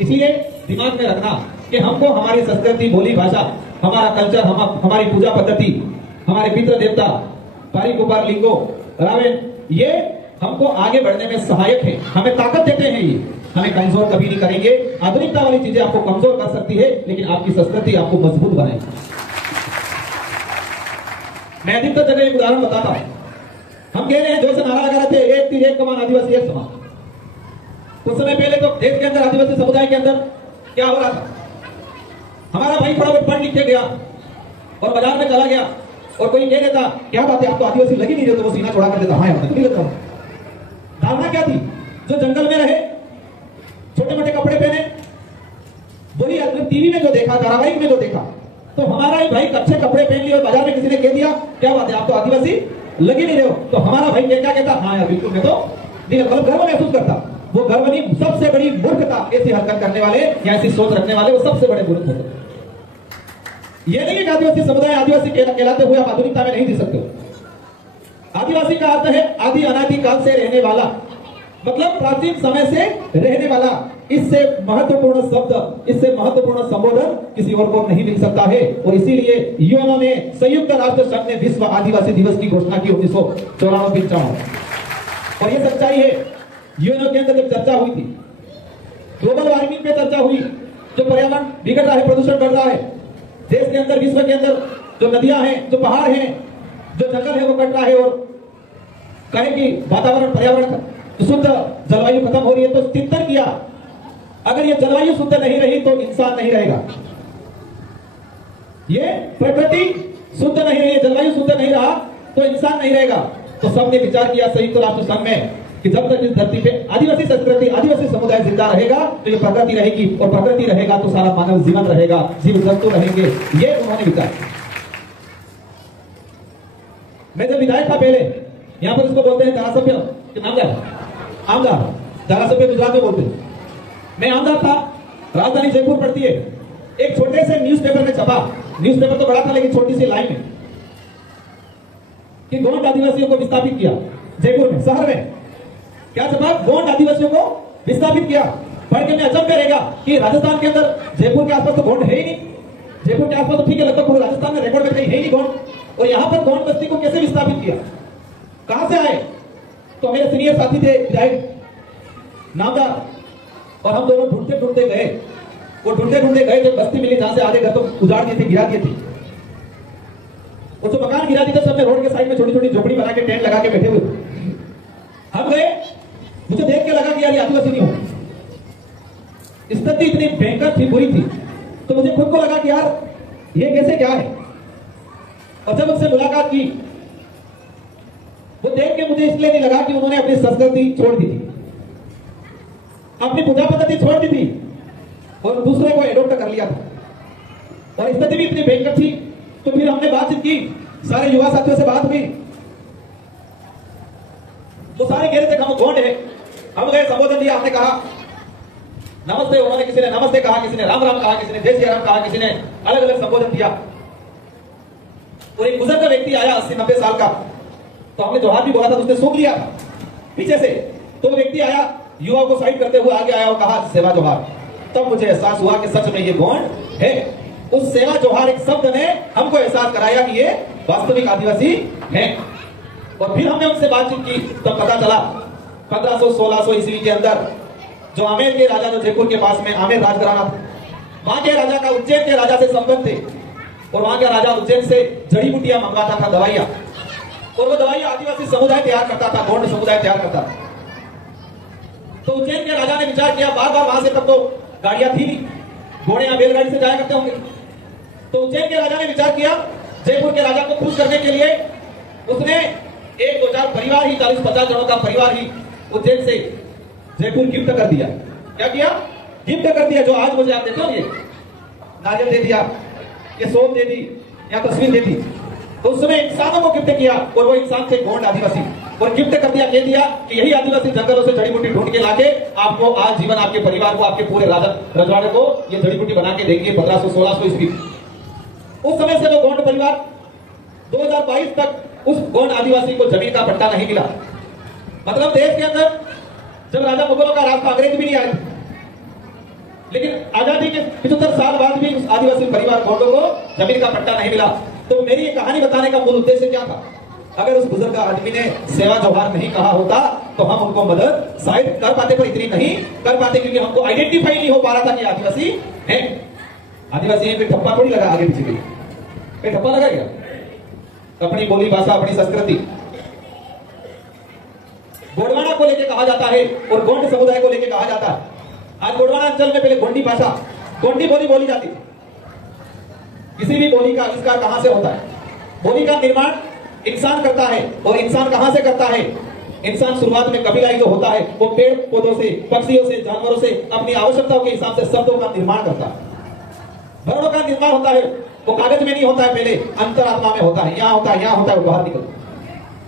इसलिए दिमाग में रखना कि हमको हमारी संस्कृति, बोली भाषा, हमारा कल्चर, हमारी पूजा पद्धति, हमारे पितृ देवता, पारी कुपार लिंगो रावेन, ये हमको आगे बढ़ने में सहायक है, हमें ताकत देते हैं। ये हमें कमजोर कभी नहीं करेंगे। आधुनिकता वाली चीजें आपको कमजोर कर सकती है, लेकिन आपकी संस्कृति आपको मजबूत बनाएगी। मैं अधिकतर जगह एक उदाहरण बताता हूं। हम कह रहे हैं, जो से नारा लगा रहे थे, एक तीर एक कमान, आदिवासी एक समान। कुछ समय पहले तो देश के अंदर, आदिवासी समुदाय के अंदर क्या हो रहा था, हमारा भाई थोड़ा बहुत पढ़ लिख के गया और बाजार में चला गया और कोई कह देता, क्या बात है आप तो आदिवासी लगी नहीं रहे, तो वो सीना छोड़ा कर देता, हाँ यार नहीं लेता हूं। धारणा क्या थी, जो जंगल में रहे, छोटे मोटे कपड़े पहने, बोली टीवी में जो देखा, धारावाहिक में जो देखा, तो हमारा ही भाई अच्छे कपड़े पहन लिए और बाजार में किसी ने कह दिया, क्या बात है आप तो आदिवासी लगी नहीं रहे हो, तो हमारा भाई क्या कहता, हाँ यार बिल्कुल, मैं तो मतलब गर्व महसूस करता। वो गर्व नहीं, सबसे बड़ी मूर्खता ऐसी हरकत करने वाले या ऐसी सोच रखने वाले, वो सबसे बड़े मूर्ख होते। ये नहीं है कि आदिवासी समुदाय आदिवासी कहलाते हुए आप आधुनिकता में नहीं जी सकते हो। आदिवासी का अर्थ है आदि अनादि काल से रहने वाला, मतलब प्राचीन समय से रहने वाला। इससे महत्वपूर्ण शब्द, इससे महत्वपूर्ण संबोधन किसी और को नहीं मिल सकता है। और इसीलिए यूएनओ ने, संयुक्त राष्ट्र संघ ने विश्व आदिवासी दिवस की घोषणा की 1994-95। और ये सच्चाई है, यूएनओ के अंदर जब चर्चा हुई थी, ग्लोबल वार्मिंग पे चर्चा हुई, जो पर्यावरण बिगड़ रहा है, प्रदूषण बढ़ रहा है देश के अंदर, विश्व के अंदर, जो नदियां हैं, जो पहाड़ हैं, जो जंगल है वो कट रहा है, और कहे कि वातावरण, पर्यावरण शुद्ध, जलवायु खत्म हो रही है, तो चिंतन किया, अगर ये जलवायु शुद्ध नहीं रही तो इंसान नहीं रहेगा, ये प्रकृति शुद्ध नहीं रही, जलवायु शुद्ध नहीं रहा तो इंसान नहीं रहेगा। तो सबने विचार किया संयुक्त राष्ट्र संघ में कि जब तक इस धरती पे आदिवासी संस्कृति, आदिवासी समुदाय जिंदा रहेगा तो ये प्रकृति रहेगी, और प्रकृति रहेगा तो सारा मानव जीवन रहेगा, जीव जंतु रहेंगे। ये उन्होंने विचार। मैं जब विधायक था पहले, यहां पर इसको बोलते हैं धारासभ्य, नाम क्या है, आमदार, धारासभ्य गुजरात में बोलते हैं। मैं आमदार था, राजधानी जयपुर पड़ती है, एक छोटे से न्यूज़पेपर में छपा, न्यूज़पेपर तो बड़ा था लेकिन छोटी सी लाइन में, कि गोंड आदिवासियों को विस्थापित किया जयपुर में, शहर में। क्या छपा, गोंड आदिवासियों को विस्थापित किया। पढ़ के मैं अचंभ करेगा कि राजस्थान के अंदर, जयपुर के आसपास तो गोंड है ही नहीं, जयपुर के आसपास तो ठीक है, लगभग पूरे राजस्थान में रिकॉर्ड में कहीं है ही नहीं गोंड, और यहां पर गोंड बस्ती को कैसे विस्थापित किया, कहां से आए। तो मेरे सीनियर साथी थे विधायक नामदार, और हम दोनों ढूंढते ढूंढते गए, वो ढूंढते ढूंढते गए, जब बस्ती मिली जहां से आधे घर तो उजाड़ दिए थे, गिरा दिए थे, और जो मकान गिरा दिए थे सबने रोड के साइड में छोटी छोटी झोपड़ी बना के, टेंट लगा के बैठे हुए। हम गए, मुझे देख के लगा कि यार ये आदिवासी नहीं हो, स्थिति इतनी भयंकर थी, बुरी थी, तो मुझे खुद को लगा कि यार ये कैसे क्या है। और जब उनसे मुलाकात की, वो देख के मुझे इसलिए नहीं लगा कि उन्होंने अपनी संस्कृति छोड़ दी थी, अपनी पूजा पद्धति छोड़ दी थी, और दूसरे को एडॉप्ट कर लिया था, और स्थिति भी इतनी भयंकर थी। तो फिर हमने बातचीत की, सारे युवा साथियों से बात हुई, तो सारे कह रहे थे हम गोंड है। हम गए, संबोधन दिया, हमने कहा नमस्ते, उन्होंने किसी ने नमस्ते कहा, किसी ने राम राम कहा, किसी ने जय श्री राम कहा, किसी ने अलग अलग संबोधन दिया। और एक बुजुर्ग व्यक्ति आया 80-90 साल का, तो हमने जोहार भी बोला था तो उसने सूख लिया था पीछे से। तो व्यक्ति आया, युवा को साइड करते हुए आगे आया और कहा सेवा जोहार। तब मुझे एहसास हुआ कि सच में ये गोंड है। उस सेवा जोहार एक शब्द ने हमको एहसास कराया कि ये वास्तविक आदिवासी हैं। और फिर हमने उनसे बातचीत की, तब पता चला 1500-1600 ईस्वी के अंदर जो आमेर के राजा, जो जयपुर के पास में आमेर राजघराना था, वहां के राजा का उज्जैन के राजा से संबंध थे। और वहां का राजा उज्जैन से जड़ी बूटियां मंगवाता था, दवाइयां, और वो दवाइयां आदिवासी समुदाय तैयार करता था, गोंड समुदाय तैयार करता था। तो उज्जैन के राजा ने विचार किया, बार बार वहां से तब तो गाड़ियां थी नहीं, घोड़े या बैलगाड़ी से जाया करते होंगे। तो उज्जैन के राजा ने विचार किया, जयपुर के राजा को खुश करने के लिए उसने 1-2-4 परिवार ही, 40-50 जनों का परिवार ही उज्जैन से जयपुर गिफ्ट कर दिया। क्या किया? गिफ्ट कर दिया। जो आज मुझे आप देखो, ये नारियल दे दिया, ये सोम दे दी, या तस्वीर दे दी। तो उस समय इंसानों को गिफ्ट किया, और वो इंसान थे गोंड आदिवासी, और गिफ्ट कर दिया, कह दिया कि यही आदिवासी जंगलों से जड़ी बूटी ढूंढ के लाके आपको आज जीवन, आपके परिवार को, आपके पूरे राजा रजवाड़े को ये जड़ी बूटी बना के देंगे। 1500-1600 ईस्वी। उस समय से वो गोंड परिवार 2022 तक उस गोंड आदिवासी को जमीन का पट्टा नहीं मिला। मतलब देश के अंदर जब राजा मुगलों का राज था, अंग्रेज भी नहीं आए थे, लेकिन आजादी के 75 साल बाद भी उस आदिवासी परिवार गोंडों को जमीन का पट्टा नहीं मिला। तो मेरी ये कहानी बताने का मूल उद्देश्य क्या था? अगर उस बुजुर्ग आदमी ने सेवा जोहार नहीं कहा होता तो हम उनको मदद शायद कर पाते, पर इतनी नहीं कर पाते, क्योंकि हमको आइडेंटिफाई नहीं हो पा रहा था कि आदिवासी है। आदिवासी है, ठप्पा थोड़ी लगा आगे पीछे के, ठप्पा लगा क्या? अपनी बोली भाषा, अपनी संस्कृति। गोंडवाना को लेके कहा जाता है और गोंड समुदाय को लेके कहा जाता है। आज गोंडवाना अंचल में पहले गोंडी भाषा, गोंडी बोली बोली जाती थी। किसी भी बोली का आविष्कार कहां से होता है? बोली का निर्माण इंसान करता है, और इंसान कहां से करता है? इंसान शुरुआत में कबीलाई जो होता है वो पेड़ पौधों से, पक्षियों से, जानवरों से अपनी आवश्यकताओं के हिसाब से शब्दों का निर्माण करता है। वर्णों का निर्माण होता है, वो कागज में नहीं होता है, पहले अंतरात्मा में होता है, यहाँ होता है, यहाँ होता है, वो बाहर निकलता है।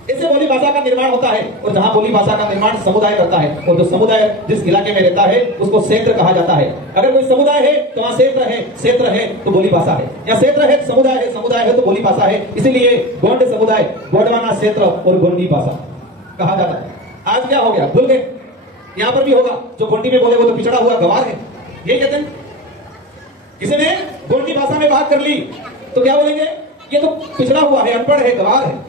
इससे बोली भाषा का निर्माण होता है, और जहां बोली भाषा का निर्माण समुदाय करता है, और जो समुदाय जिस इलाके में रहता है उसको क्षेत्र कहा जाता है। अगर कोई समुदाय है तो वहां क्षेत्र है तो बोली भाषा है, या क्षेत्र है समुदाय है तो बोली भाषा है। इसीलिए गोंड समुदाय, गोंडवाना क्षेत्र और गोंडी भाषा कहा जाता है। आज क्या हो गया? भूल गए। यहाँ पर भी होगा, जो गोंडी में बोले वो तो पिछड़ा हुआ गवार है, ये कहते हैं। किसी ने गोंडी भाषा में बात कर ली तो क्या बोलेंगे? ये तो पिछड़ा हुआ है, अनपढ़ है, गवार है।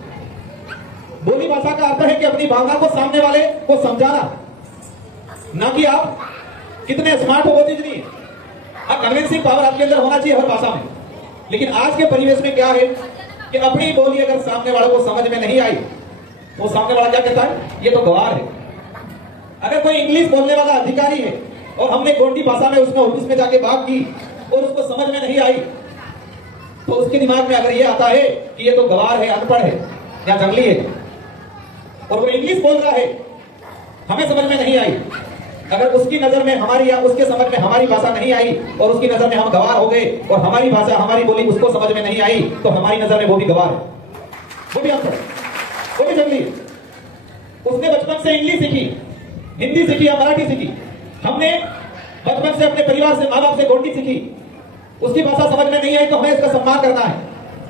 बोली भाषा का अर्थ है कि अपनी भावना को सामने वाले को समझाना, ना कि आप कितने स्मार्ट हो, वो चीज नहीं है। कन्विंसिंग पावर आपके अंदर होना चाहिए हर भाषा में। लेकिन आज के परिवेश में क्या है कि अपनी बोली अगर सामने वाले को समझ में नहीं आई तो सामने वाला क्या कहता है? ये तो गवार है। अगर कोई इंग्लिश बोलने वाला अधिकारी है और हमने गोंडी भाषा में उसमें ऑफिस में जाके बात की और उसको समझ में नहीं आई, तो उसके दिमाग में अगर ये आता है कि ये तो गवार है, अनपढ़ है या जंगली है, और वो इंग्लिश बोल रहा है, हमें समझ में नहीं आई, अगर उसकी नजर में हमारी या उसके समझ में हमारी भाषा नहीं आई और उसकी नजर में हम गवार हो गए और हमारी भाषा, हमारी बोली उसको समझ में नहीं आई, तो हमारी नजर में वो भी गवार है, वो भी अनपढ़, वो भी जंगली है। उसने बचपन से इंग्लिश सीखी, हिंदी सीखी या मराठी सीखी। हमने बचपन से अपने परिवार से, माँ बाप से गोंडी सीखी, उसकी भाषा समझ में नहीं आई तो हमें इसका सम्मान करना है।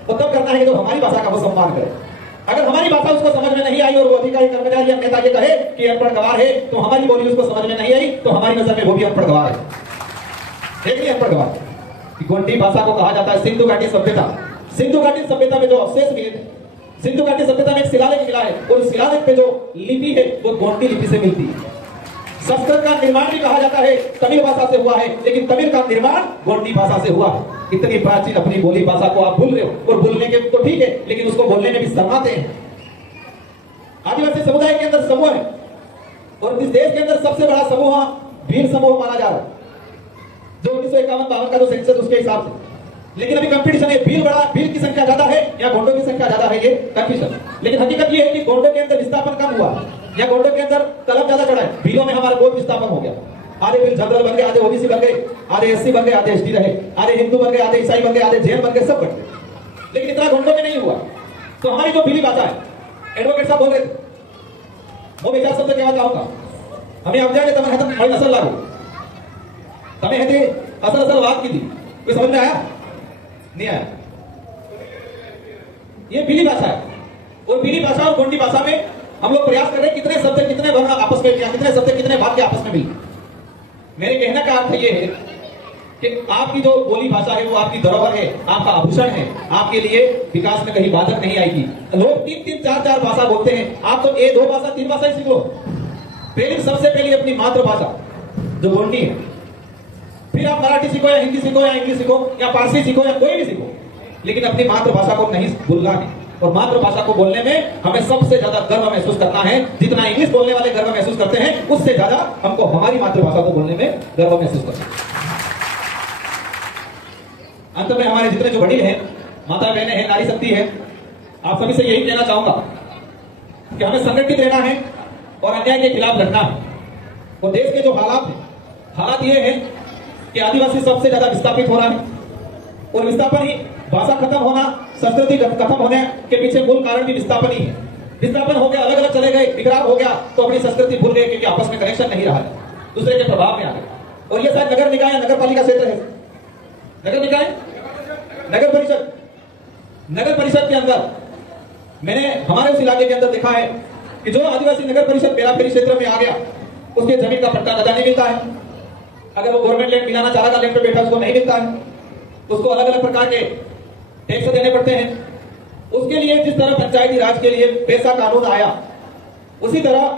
वो तब करना है तो हमारी भाषा का वो सम्मान करे। अगर हमारी भाषा उसको समझ में नहीं आई और वो अधिकारी, कर्मचारी या नेता ये कहे कि अनपढ़ गवार है, तो हमारी बोली उसको समझ में नहीं आई तो हमारी नजर में वो भी अनपढ़ गवार है। देखिए अनपढ़ गवार। गोंडी भाषा को कहा जाता है सिंधु घाटी सभ्यता। सिंधु घाटी सभ्यता में जो अवशेष मिले थे, सिंधु घाटी सभ्यता में एक शिलालेख मिला है और उस शिलालेख पे जो लिपि है वो गोंडी लिपि से मिलती है। संस्कृत का निर्माण भी कहा जाता है तमिल भाषा से हुआ है, लेकिन तमिल का निर्माण गोंडी भाषा से हुआ है। इतनी प्राचीन अपनी बोली भाषा को आप भूल रहे हो, और भूलने के तो ठीक है, लेकिन उसको बोलने में भी शर्माते हैं। आदिवासी समुदाय के अंदर समूह है, और इस देश के अंदर सबसे बड़ा समूह भील समूह माना जा रहा है, जो 1951-52 का जो सेंसस उसके हिसाब से। लेकिन अभी कंपटीशन है, भील की संख्या ज्यादा है या गोंडों की संख्या ज्यादा है, ये कंफ्यूजन। लेकिन हकीकत ये है कि गोंडों के अंदर विस्थापन कम हुआ या गोंडों के अंदर तलब ज्यादा चढ़ा है। भीलों में हमारा बहुत विस्थापन हो गया। आधे भील जनरल बन गए, आधे ओबीसी बन गए, आधे एससी बन गए, आधे एसटी रहे, आधे हिंदू बन गए, आधे ईसाई बन गए, आधे जैन बन गए, सब बन गए। लेकिन इतना गोंडों में नहीं हुआ। तो हमारी जो भीली भाषा है, एडवोकेट साहब बोल रहे थे, वो विचार शब्द कहना चाहूंगा, हमें अब जाए तब नसल लागू तमें है असल असल बात की थी, कोई समझ में आया? नहीं आया। ये पीली भाषा है, और पीली भाषा और गोंडी भाषा में हम लोग प्रयास कर रहे हैं कितने शब्द कितने वर्ण आपस में, या कितने शब्द कितने वाक्य आपस में मिले। मेरे कहने का अर्थ ये है कि आपकी जो बोली भाषा है वो आपकी धरोहर है, आपका आभूषण है, आपके लिए विकास में कहीं बाधक नहीं आएगी। लोग 3-3, 4-4 भाषा बोलते हैं, आप तो 2 भाषा 3 भाषा ही सीख लो। पहले सबसे पहले अपनी मातृभाषा जो गोंडी है, फिर आप मराठी सीखो या हिंदी सीखो या इंग्लिश सीखो या पारसी सीखो या कोई भी सीखो, लेकिन अपनी मातृभाषा को नहीं भूलना है। और मातृभाषा को बोलने में हमें सबसे ज्यादा गर्व महसूस करना है। जितना इंग्लिश बोलने वाले गर्व महसूस करते हैं, उससे ज्यादा हमको हमारी मातृभाषा को बोलने में गर्व महसूस करना है। अंत में हमारे जितने जो वडील हैं, माता बहनें हैं, नारी शक्ति है, आप सभी से यही कहना चाहूंगा कि हमें संगठित रहना है और अन्याय के खिलाफ लड़ना है। और देश के जो हालात हैं, हालात ये है कि आदिवासी सबसे ज्यादा विस्थापित हो रहा है, और विस्थापन ही भाषा खत्म होना, संस्कृति खत्म होने के पीछे मूल कारण भी विस्थापन ही है। विस्थापन हो गया, अलग अलग चले गए, बिखराव हो गया, तो अपनी संस्कृति भूल गए क्योंकि आपस में कनेक्शन नहीं रहा, दूसरे के प्रभाव में आ गए। और ये शायद नगर निकाय, नगर पालिका क्षेत्र है, नगर निकाय, नगर परिषद, नगर परिषद के अंदर मैंने हमारे उस इलाके के अंदर देखा है कि जो आदिवासी नगर परिषद पेराफेरी क्षेत्र में आ गया, उसके जमीन का पट्टा गदा नहीं मिलता है। अगर वो गवर्नमेंट लैंड मिलाना चाह रहा, लैंड पे बैठा, उसको नहीं मिलता है, उसको अलग अलग प्रकार के टैक्स देने पड़ते हैं। उसके लिए जिस तरह पंचायती राज के लिए पैसा कानून आया, उसी तरह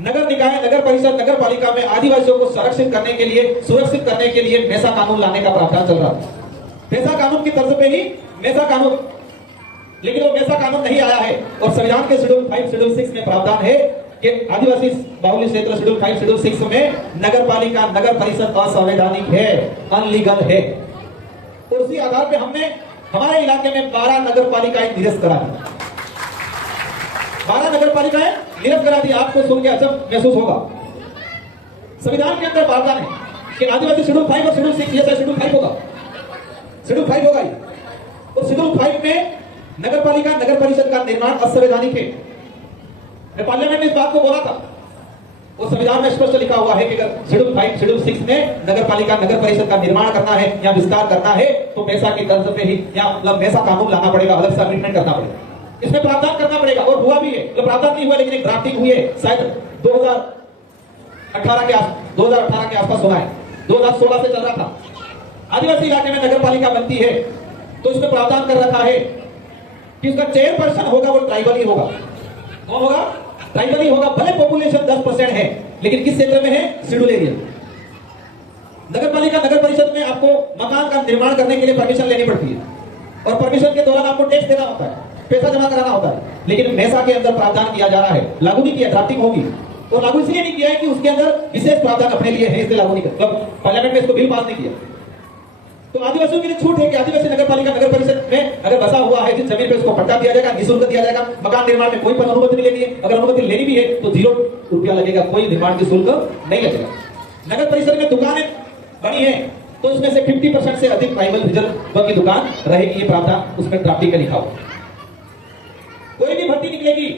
नगर निकाय, नगर परिषद, नगर पालिका में आदिवासियों को संरक्षित करने के लिए, सुरक्षित करने के लिए मैसा कानून लाने का प्रावधान चल रहा है। मैसा कानून की तर्ज पे ही मैसा कानून, लेकिन वो मैसा कानून नहीं आया है। और संविधान के शेड्यूल 5, शेड्यूल 6 में प्रावधान है कि आदिवासी बाहुल्य क्षेत्र शेड्यूल 5, शेड्यूल 6 में नगर पालिका, नगर परिषद असंवैधानिक है, अनलीगल है। तो उसी आधार पे हमने हमारे इलाके में 12 नगर पालिकाएं निरस्त करा दी। 12 नगर पालिकाएं निरस्त करा दी। आपको सुन के अचंभ महसूस होगा। संविधान के अंदर प्रावधान है कि आदिवासी शेड्यूल 5 और शेड्यूल 6, ये शेड्यूल 5 होगा, शेड्यूल 5 होगा। और शेड्यूल 5 में नगर पालिका, नगर परिषद का निर्माण असंवैधानिक है। मैं पार्लियामेंट में इस बात को बोला था, वो संविधान में स्पष्ट लिखा हुआ है कि अगर शेड्यूल 5, शेड्यूल 6 में नगर पालिका, नगर परिषद का निर्माण करना है या विस्तार करना है तो पैसा की तर्ज पे ही, या मतलब पैसा कानून लाना पड़ेगा, अलग से अमेंडमेंट करना पड़ेगा, इसमें प्रावधान करना पड़ेगा। और हुआ भी है, तो प्रावधान नहीं हुआ लेकिन एक ड्राफ्टिंग हुई है, शायद 2018 के आसपास होना है, 2016 से चल रहा था। आदिवासी इलाके में नगर पालिका बनती है तो इसमें प्रावधान कर रखा है कि उसका चेयरपर्सन होगा वो ट्राइबल ही होगा। कौन होगा? ट्राइबल ही होगा। भले पॉपुलेशन 10% है, लेकिन किस क्षेत्र में है? Schedule area. नगर पालिका, नगर परिषद में आपको मकान का निर्माण करने के लिए परमिशन लेनी पड़ती है, और परमिशन के दौरान आपको टैक्स देना होता है, पैसा जमा कराना होता है। लेकिन मैसा के अंदर प्रावधान किया जा रहा है, लागू नहीं किया, ड्राफ्टिंग होगी। और लागू इसलिए नहीं किया है कि उसके अंदर विशेष प्रावधान अपने लिए है, इसलिए लागू नहीं किया, पार्लियामेंट में इसको बिल पास नहीं किया। तो आदिवासियों के लिए छूट है कि आदिवासी नगर पालिका, नगर परिषद में अगर बसा हुआ है जिस जमीन पे उसको पट्टा दिया जाएगा, निःशुल्क दिया जाएगा। मकान निर्माण में कोई अनुमति नहीं लेनी है, अगर अनुमति लेनी भी है तो 0 रुपया लगेगा, कोई निर्माण की शुल्क नहीं लगेगा। नगर परिषद में दुकानें बनी है तो उसमें से 50% से अधिक ट्राइबल रिजर्व की दुकान रहेगी, ये प्रावधान उसमें ड्राफ्टिंग का लिखा हुआ। कोई भी भर्ती निकलेगी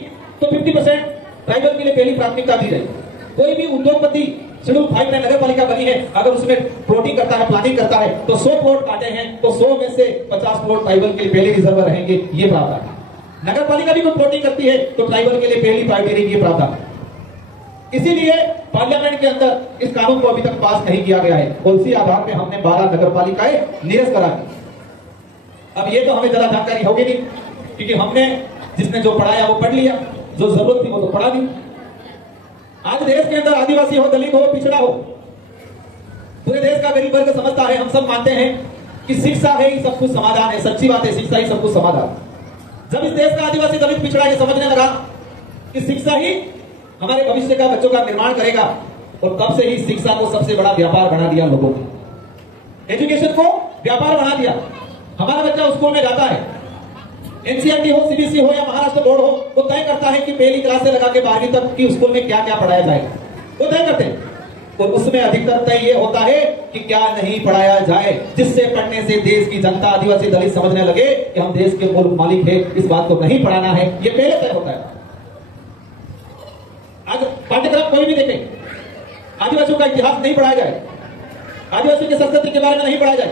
तो 50% ट्राइबल के लिए पहली प्राथमिकता दी जाएगी। कोई भी उद्योगपति शेड्यूल 5 में नगर पालिका बनी है, अगर उसमें प्लॉटिंग करता है, प्लानिंग करता है, तो 100 प्लॉट काटे हैं तो 100 में से 50 प्लॉट ट्राइबल के लिए पहले रिजर्व रहेंगे, ये प्रावधान है। नगर पालिका भी कोई प्लॉटिंग करती है तो ट्राइबल के लिए पहली प्रायोरिटी रहेगी, ये प्रावधान है। इसीलिए पार्लियामेंट के अंदर इस कानून को अभी तक पास नहीं किया गया है, और इसी आधार पर हमने 12 नगर पालिकाएं निरस्त करा दी। अब ये तो हमें ज्यादा जानकारी होगी नहीं, क्योंकि हमने जिसने जो पढ़ाया वो पढ़ लिया, जो जरूरत थी वो तो पढ़ा दी। आज देश के अंदर आदिवासी हो, दलित हो, पिछड़ा हो, पूरे देश का गरीब वर्ग समझता है, हम सब मानते हैं कि शिक्षा है ही सब कुछ समाधान है। सच्ची बात है, शिक्षा ही सब कुछ समाधान। जब इस देश का आदिवासी, दलित, पिछड़ा ये समझने लगा कि शिक्षा ही हमारे भविष्य का, बच्चों का निर्माण करेगा, और तब से ही शिक्षा को सबसे बड़ा व्यापार बना दिया लोगों ने। एजुकेशन को व्यापार बना दिया। हमारा बच्चा स्कूल में जाता है, एनसीईआरटी हो, सीबीएसई हो या महाराष्ट्र बोर्ड हो, वो तय करता है कि पहली क्लास से लगा के 12वीं तक की स्कूल में क्या क्या पढ़ाया जाएगा, वो तय करते हैं। और उसमें अधिकतर तय ये होता है कि क्या नहीं पढ़ाया जाए, जिससे पढ़ने से देश की जनता, आदिवासी, दलित समझने लगे कि हम देश के मूल मालिक है, इस बात को नहीं पढ़ाना है, ये पहले तय होता है। आज पाठ्यक्रम कोई भी देखे, आदिवासियों का इतिहास नहीं पढ़ाया जाए, आदिवासियों की संस्कृति के बारे में नहीं पढ़ा जाए।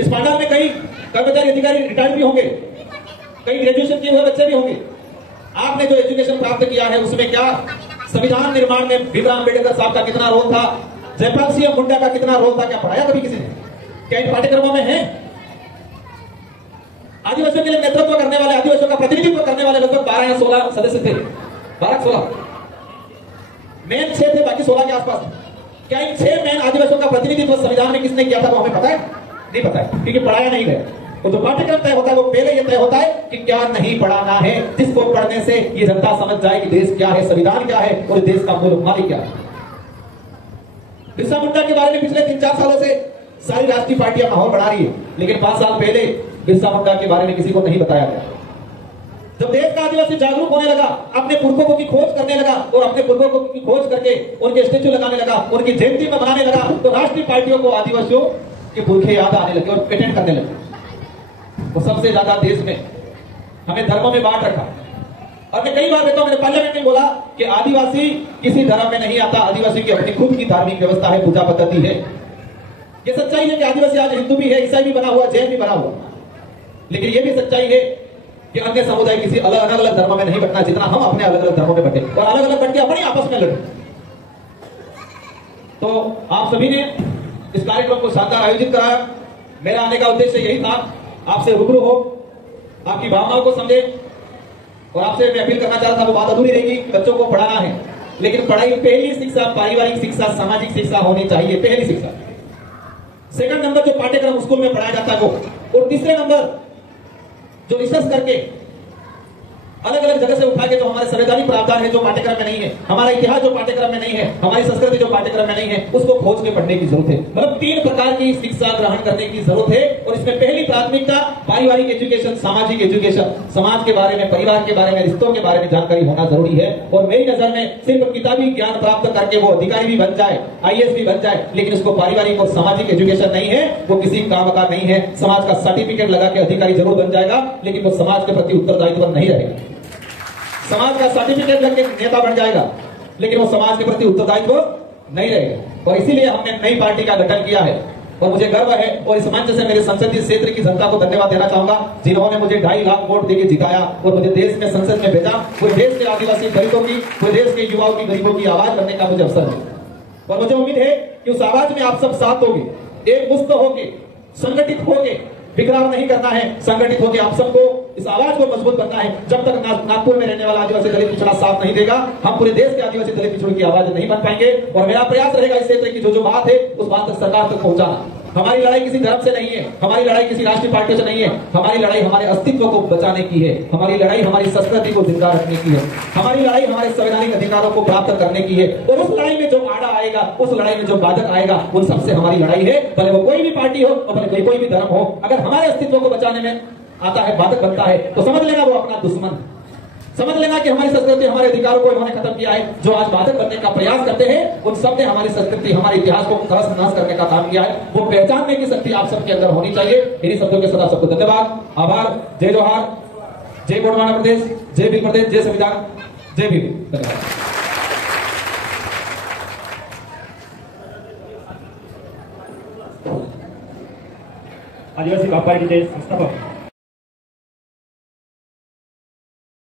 इस पांडाल में कई कर्मचारी अधिकारी रिटायर्ड भी होंगे, कई ग्रेजुएशन किए हुए बच्चे भी होंगे। आपने जो एजुकेशन प्राप्त किया है उसमें क्या संविधान निर्माण में भीमराव अम्बेडकर साहब का कितना रोल था, जयपाल सिंह मुंडा का कितना रोल था, क्या पढ़ाया कभी किसी ने? क्या इन पाठ्यक्रमों में है? आदिवासियों के लिए नेतृत्व करने वाले, आदिवासियों का प्रतिनिधित्व करने वाले लगभग 12 या 16 सदस्य थे। 12-16 मेन 6 थे, बाकी 16 के आसपास थे। क्या इन 6 मेन आदिवासियों का प्रतिनिधित्व संविधान में किसने किया था वो हमें पता है? नहीं पता है, क्योंकि पढ़ाया नहीं गया। तो जो पाठ्यक्रम तय होता है वो पहले ये तय होता है कि क्या नहीं पढ़ाना है, जिसको पढ़ने से ये जनता समझ जाए कि देश क्या है, संविधान क्या है और देश का मूल मालिक क्या है। बिरसा मुंडा के बारे में पिछले 3-4 सालों से सारी राष्ट्रीय पार्टियां माहौल बढ़ा रही है, लेकिन 5 साल पहले बिरसा मुंडा के बारे में किसी को नहीं बताया गया। जब देश का आदिवासी जागरूक होने लगा, अपने पूर्वजों की खोज करने लगा और अपने पूर्वजों की खोज करके उनके स्टेच्यू लगाने लगा, उनकी जयंती में बनाने लगा, तो राष्ट्रीय पार्टियों को आदिवासियों के पुरखे याद आने लगे और पेटेंट करने लगे। वो सबसे ज्यादा देश में हमें धर्मों में बांट रखा। और मैं कई बार कहता हूं, मैंने पार्लियामेंट में बोला कि आदिवासी किसी धर्म में नहीं आता, आदिवासी की अपनी खुद की धार्मिक व्यवस्था है, पूजा पद्धति है। ये सच्चाई है कि आदिवासी आज हिंदू भी है, ईसाई भी बना हुआ, जैन भी बना हुआ, लेकिन ये भी सच्चाई है कि अन्य समुदाय किसी अलग अलग धर्मों में नहीं बटना जितना हम अपने अलग अलग धर्मों में बटे और अलग अलग बट के अपने आपस में लड़े। तो आप सभी ने इस कार्यक्रम को शानदार आयोजित कराया। मेरा आने का उद्देश्य यही था, आपसे रूबरू हो, आपकी भावनाओं को समझे और आपसे मैं अपील करना चाहता था, वो बात अधूरी रहेगी, बच्चों को पढ़ाना है, लेकिन पढ़ाई पहली शिक्षा पारिवारिक शिक्षा, सामाजिक शिक्षा होनी चाहिए, पहली शिक्षा। सेकंड नंबर जो पाठ्यक्रम स्कूल में पढ़ाया जाता है वो, और तीसरे नंबर जो रिसर्च करके अलग अलग जगह से उठा के जो हमारे संवैधानिक प्रावधान है जो पाठ्यक्रम में नहीं है, हमारा इतिहास जो पाठ्यक्रम में नहीं है, हमारी संस्कृति जो पाठ्यक्रम में नहीं है, उसको खोज के पढ़ने की जरूरत है। मतलब 3 प्रकार की शिक्षा ग्रहण करने की जरूरत है। और इसमें पहली प्राथमिकता पारिवारिक एजुकेशन, सामाजिक एजुकेशन, समाज के बारे में, परिवार के बारे में, रिश्तों के बारे में जानकारी होना जरूरी है। और मेरी नजर में सिर्फ किताबी ज्ञान प्राप्त करके वो अधिकारी भी बन जाए, IAS भी बन जाए, लेकिन उसको पारिवारिक और सामाजिक एजुकेशन नहीं है, वो किसी काम का नहीं है। समाज का सर्टिफिकेट लगा के अधिकारी जरूर बन जाएगा, लेकिन वो समाज के प्रति उत्तरदायित्व नहीं रहेगा। समाज का सर्टिफिकेट लेके नेता बन जाएगा, लेकिन वो समाज के प्रति उत्तरदायित्व नहीं रहेगा। और इसीलिए हमने नई पार्टी का गठन किया है और मुझे गर्व है। और इस मंच से मेरे संसदीय क्षेत्र की जनता को धन्यवाद देना चाहूंगा, जिन्होंने मुझे 2.5 लाख वोट देके जिताया और मुझे देश में संसद में भेजा। कोई देश के आदिवासी गरीबों की, कोई देश के युवाओं की, गरीबों की आवाज करने का मुझे अवसर मिला। और मुझे उम्मीद है कि उस आवाज में आप सब साथ होगे, एक मुस्त होके, संगठित होके, बिखराव नहीं करना है, संगठित होकर आप सबको इस आवाज को मजबूत करना है। जब तक नागपुर में रहने वाला आदिवासी दलित पिछड़ा साथ नहीं देगा, हम पूरे देश के आदिवासी दलित पिछड़ों की आवाज नहीं बन पाएंगे। और मेरा प्रयास रहेगा इस क्षेत्र की जो बात है उस बात तक सरकार तक पहुंचाना। हमारी लड़ाई किसी धर्म से नहीं है, हमारी लड़ाई किसी राष्ट्रीय पार्टियों से नहीं है, हमारी लड़ाई हमारे अस्तित्व को बचाने की है, हमारी लड़ाई हमारी संस्कृति को जिंदा रखने की है, हमारी लड़ाई हमारे संवैधानिक अधिकारों को प्राप्त करने की है। और उस लड़ाई में जो आड़ा आएगा, उस लड़ाई में जो बाधक आएगा, उन सबसे हमारी लड़ाई है। भले वो कोई भी पार्टी हो और भले कोई भी धर्म हो, अगर हमारे अस्तित्व को बचाने में आता है, बाधक बनता है, तो समझ लेना वो अपना दुश्मन। समझ लेना कि हमारी संस्कृति, हमारे अधिकारों को इन्होंने खत्म किया है। जो आज बाधक बनने का प्रयास करते हैं, उन सब ने हमारी संस्कृति, हमारे इतिहास को तहस नहस करने का काम किया है। वो पहचानने की शक्ति आप सबके अंदर होनी चाहिए। इन्हीं शब्दों के साथ आप सबको धन्यवाद, आभार, जय जोहार, जय गोंडवाना प्रदेश, जय भीम प्रदेश, जय संविधान, जय भीम। धन्यवाद। आदिवासी बाप पार्टीचे संस्थापक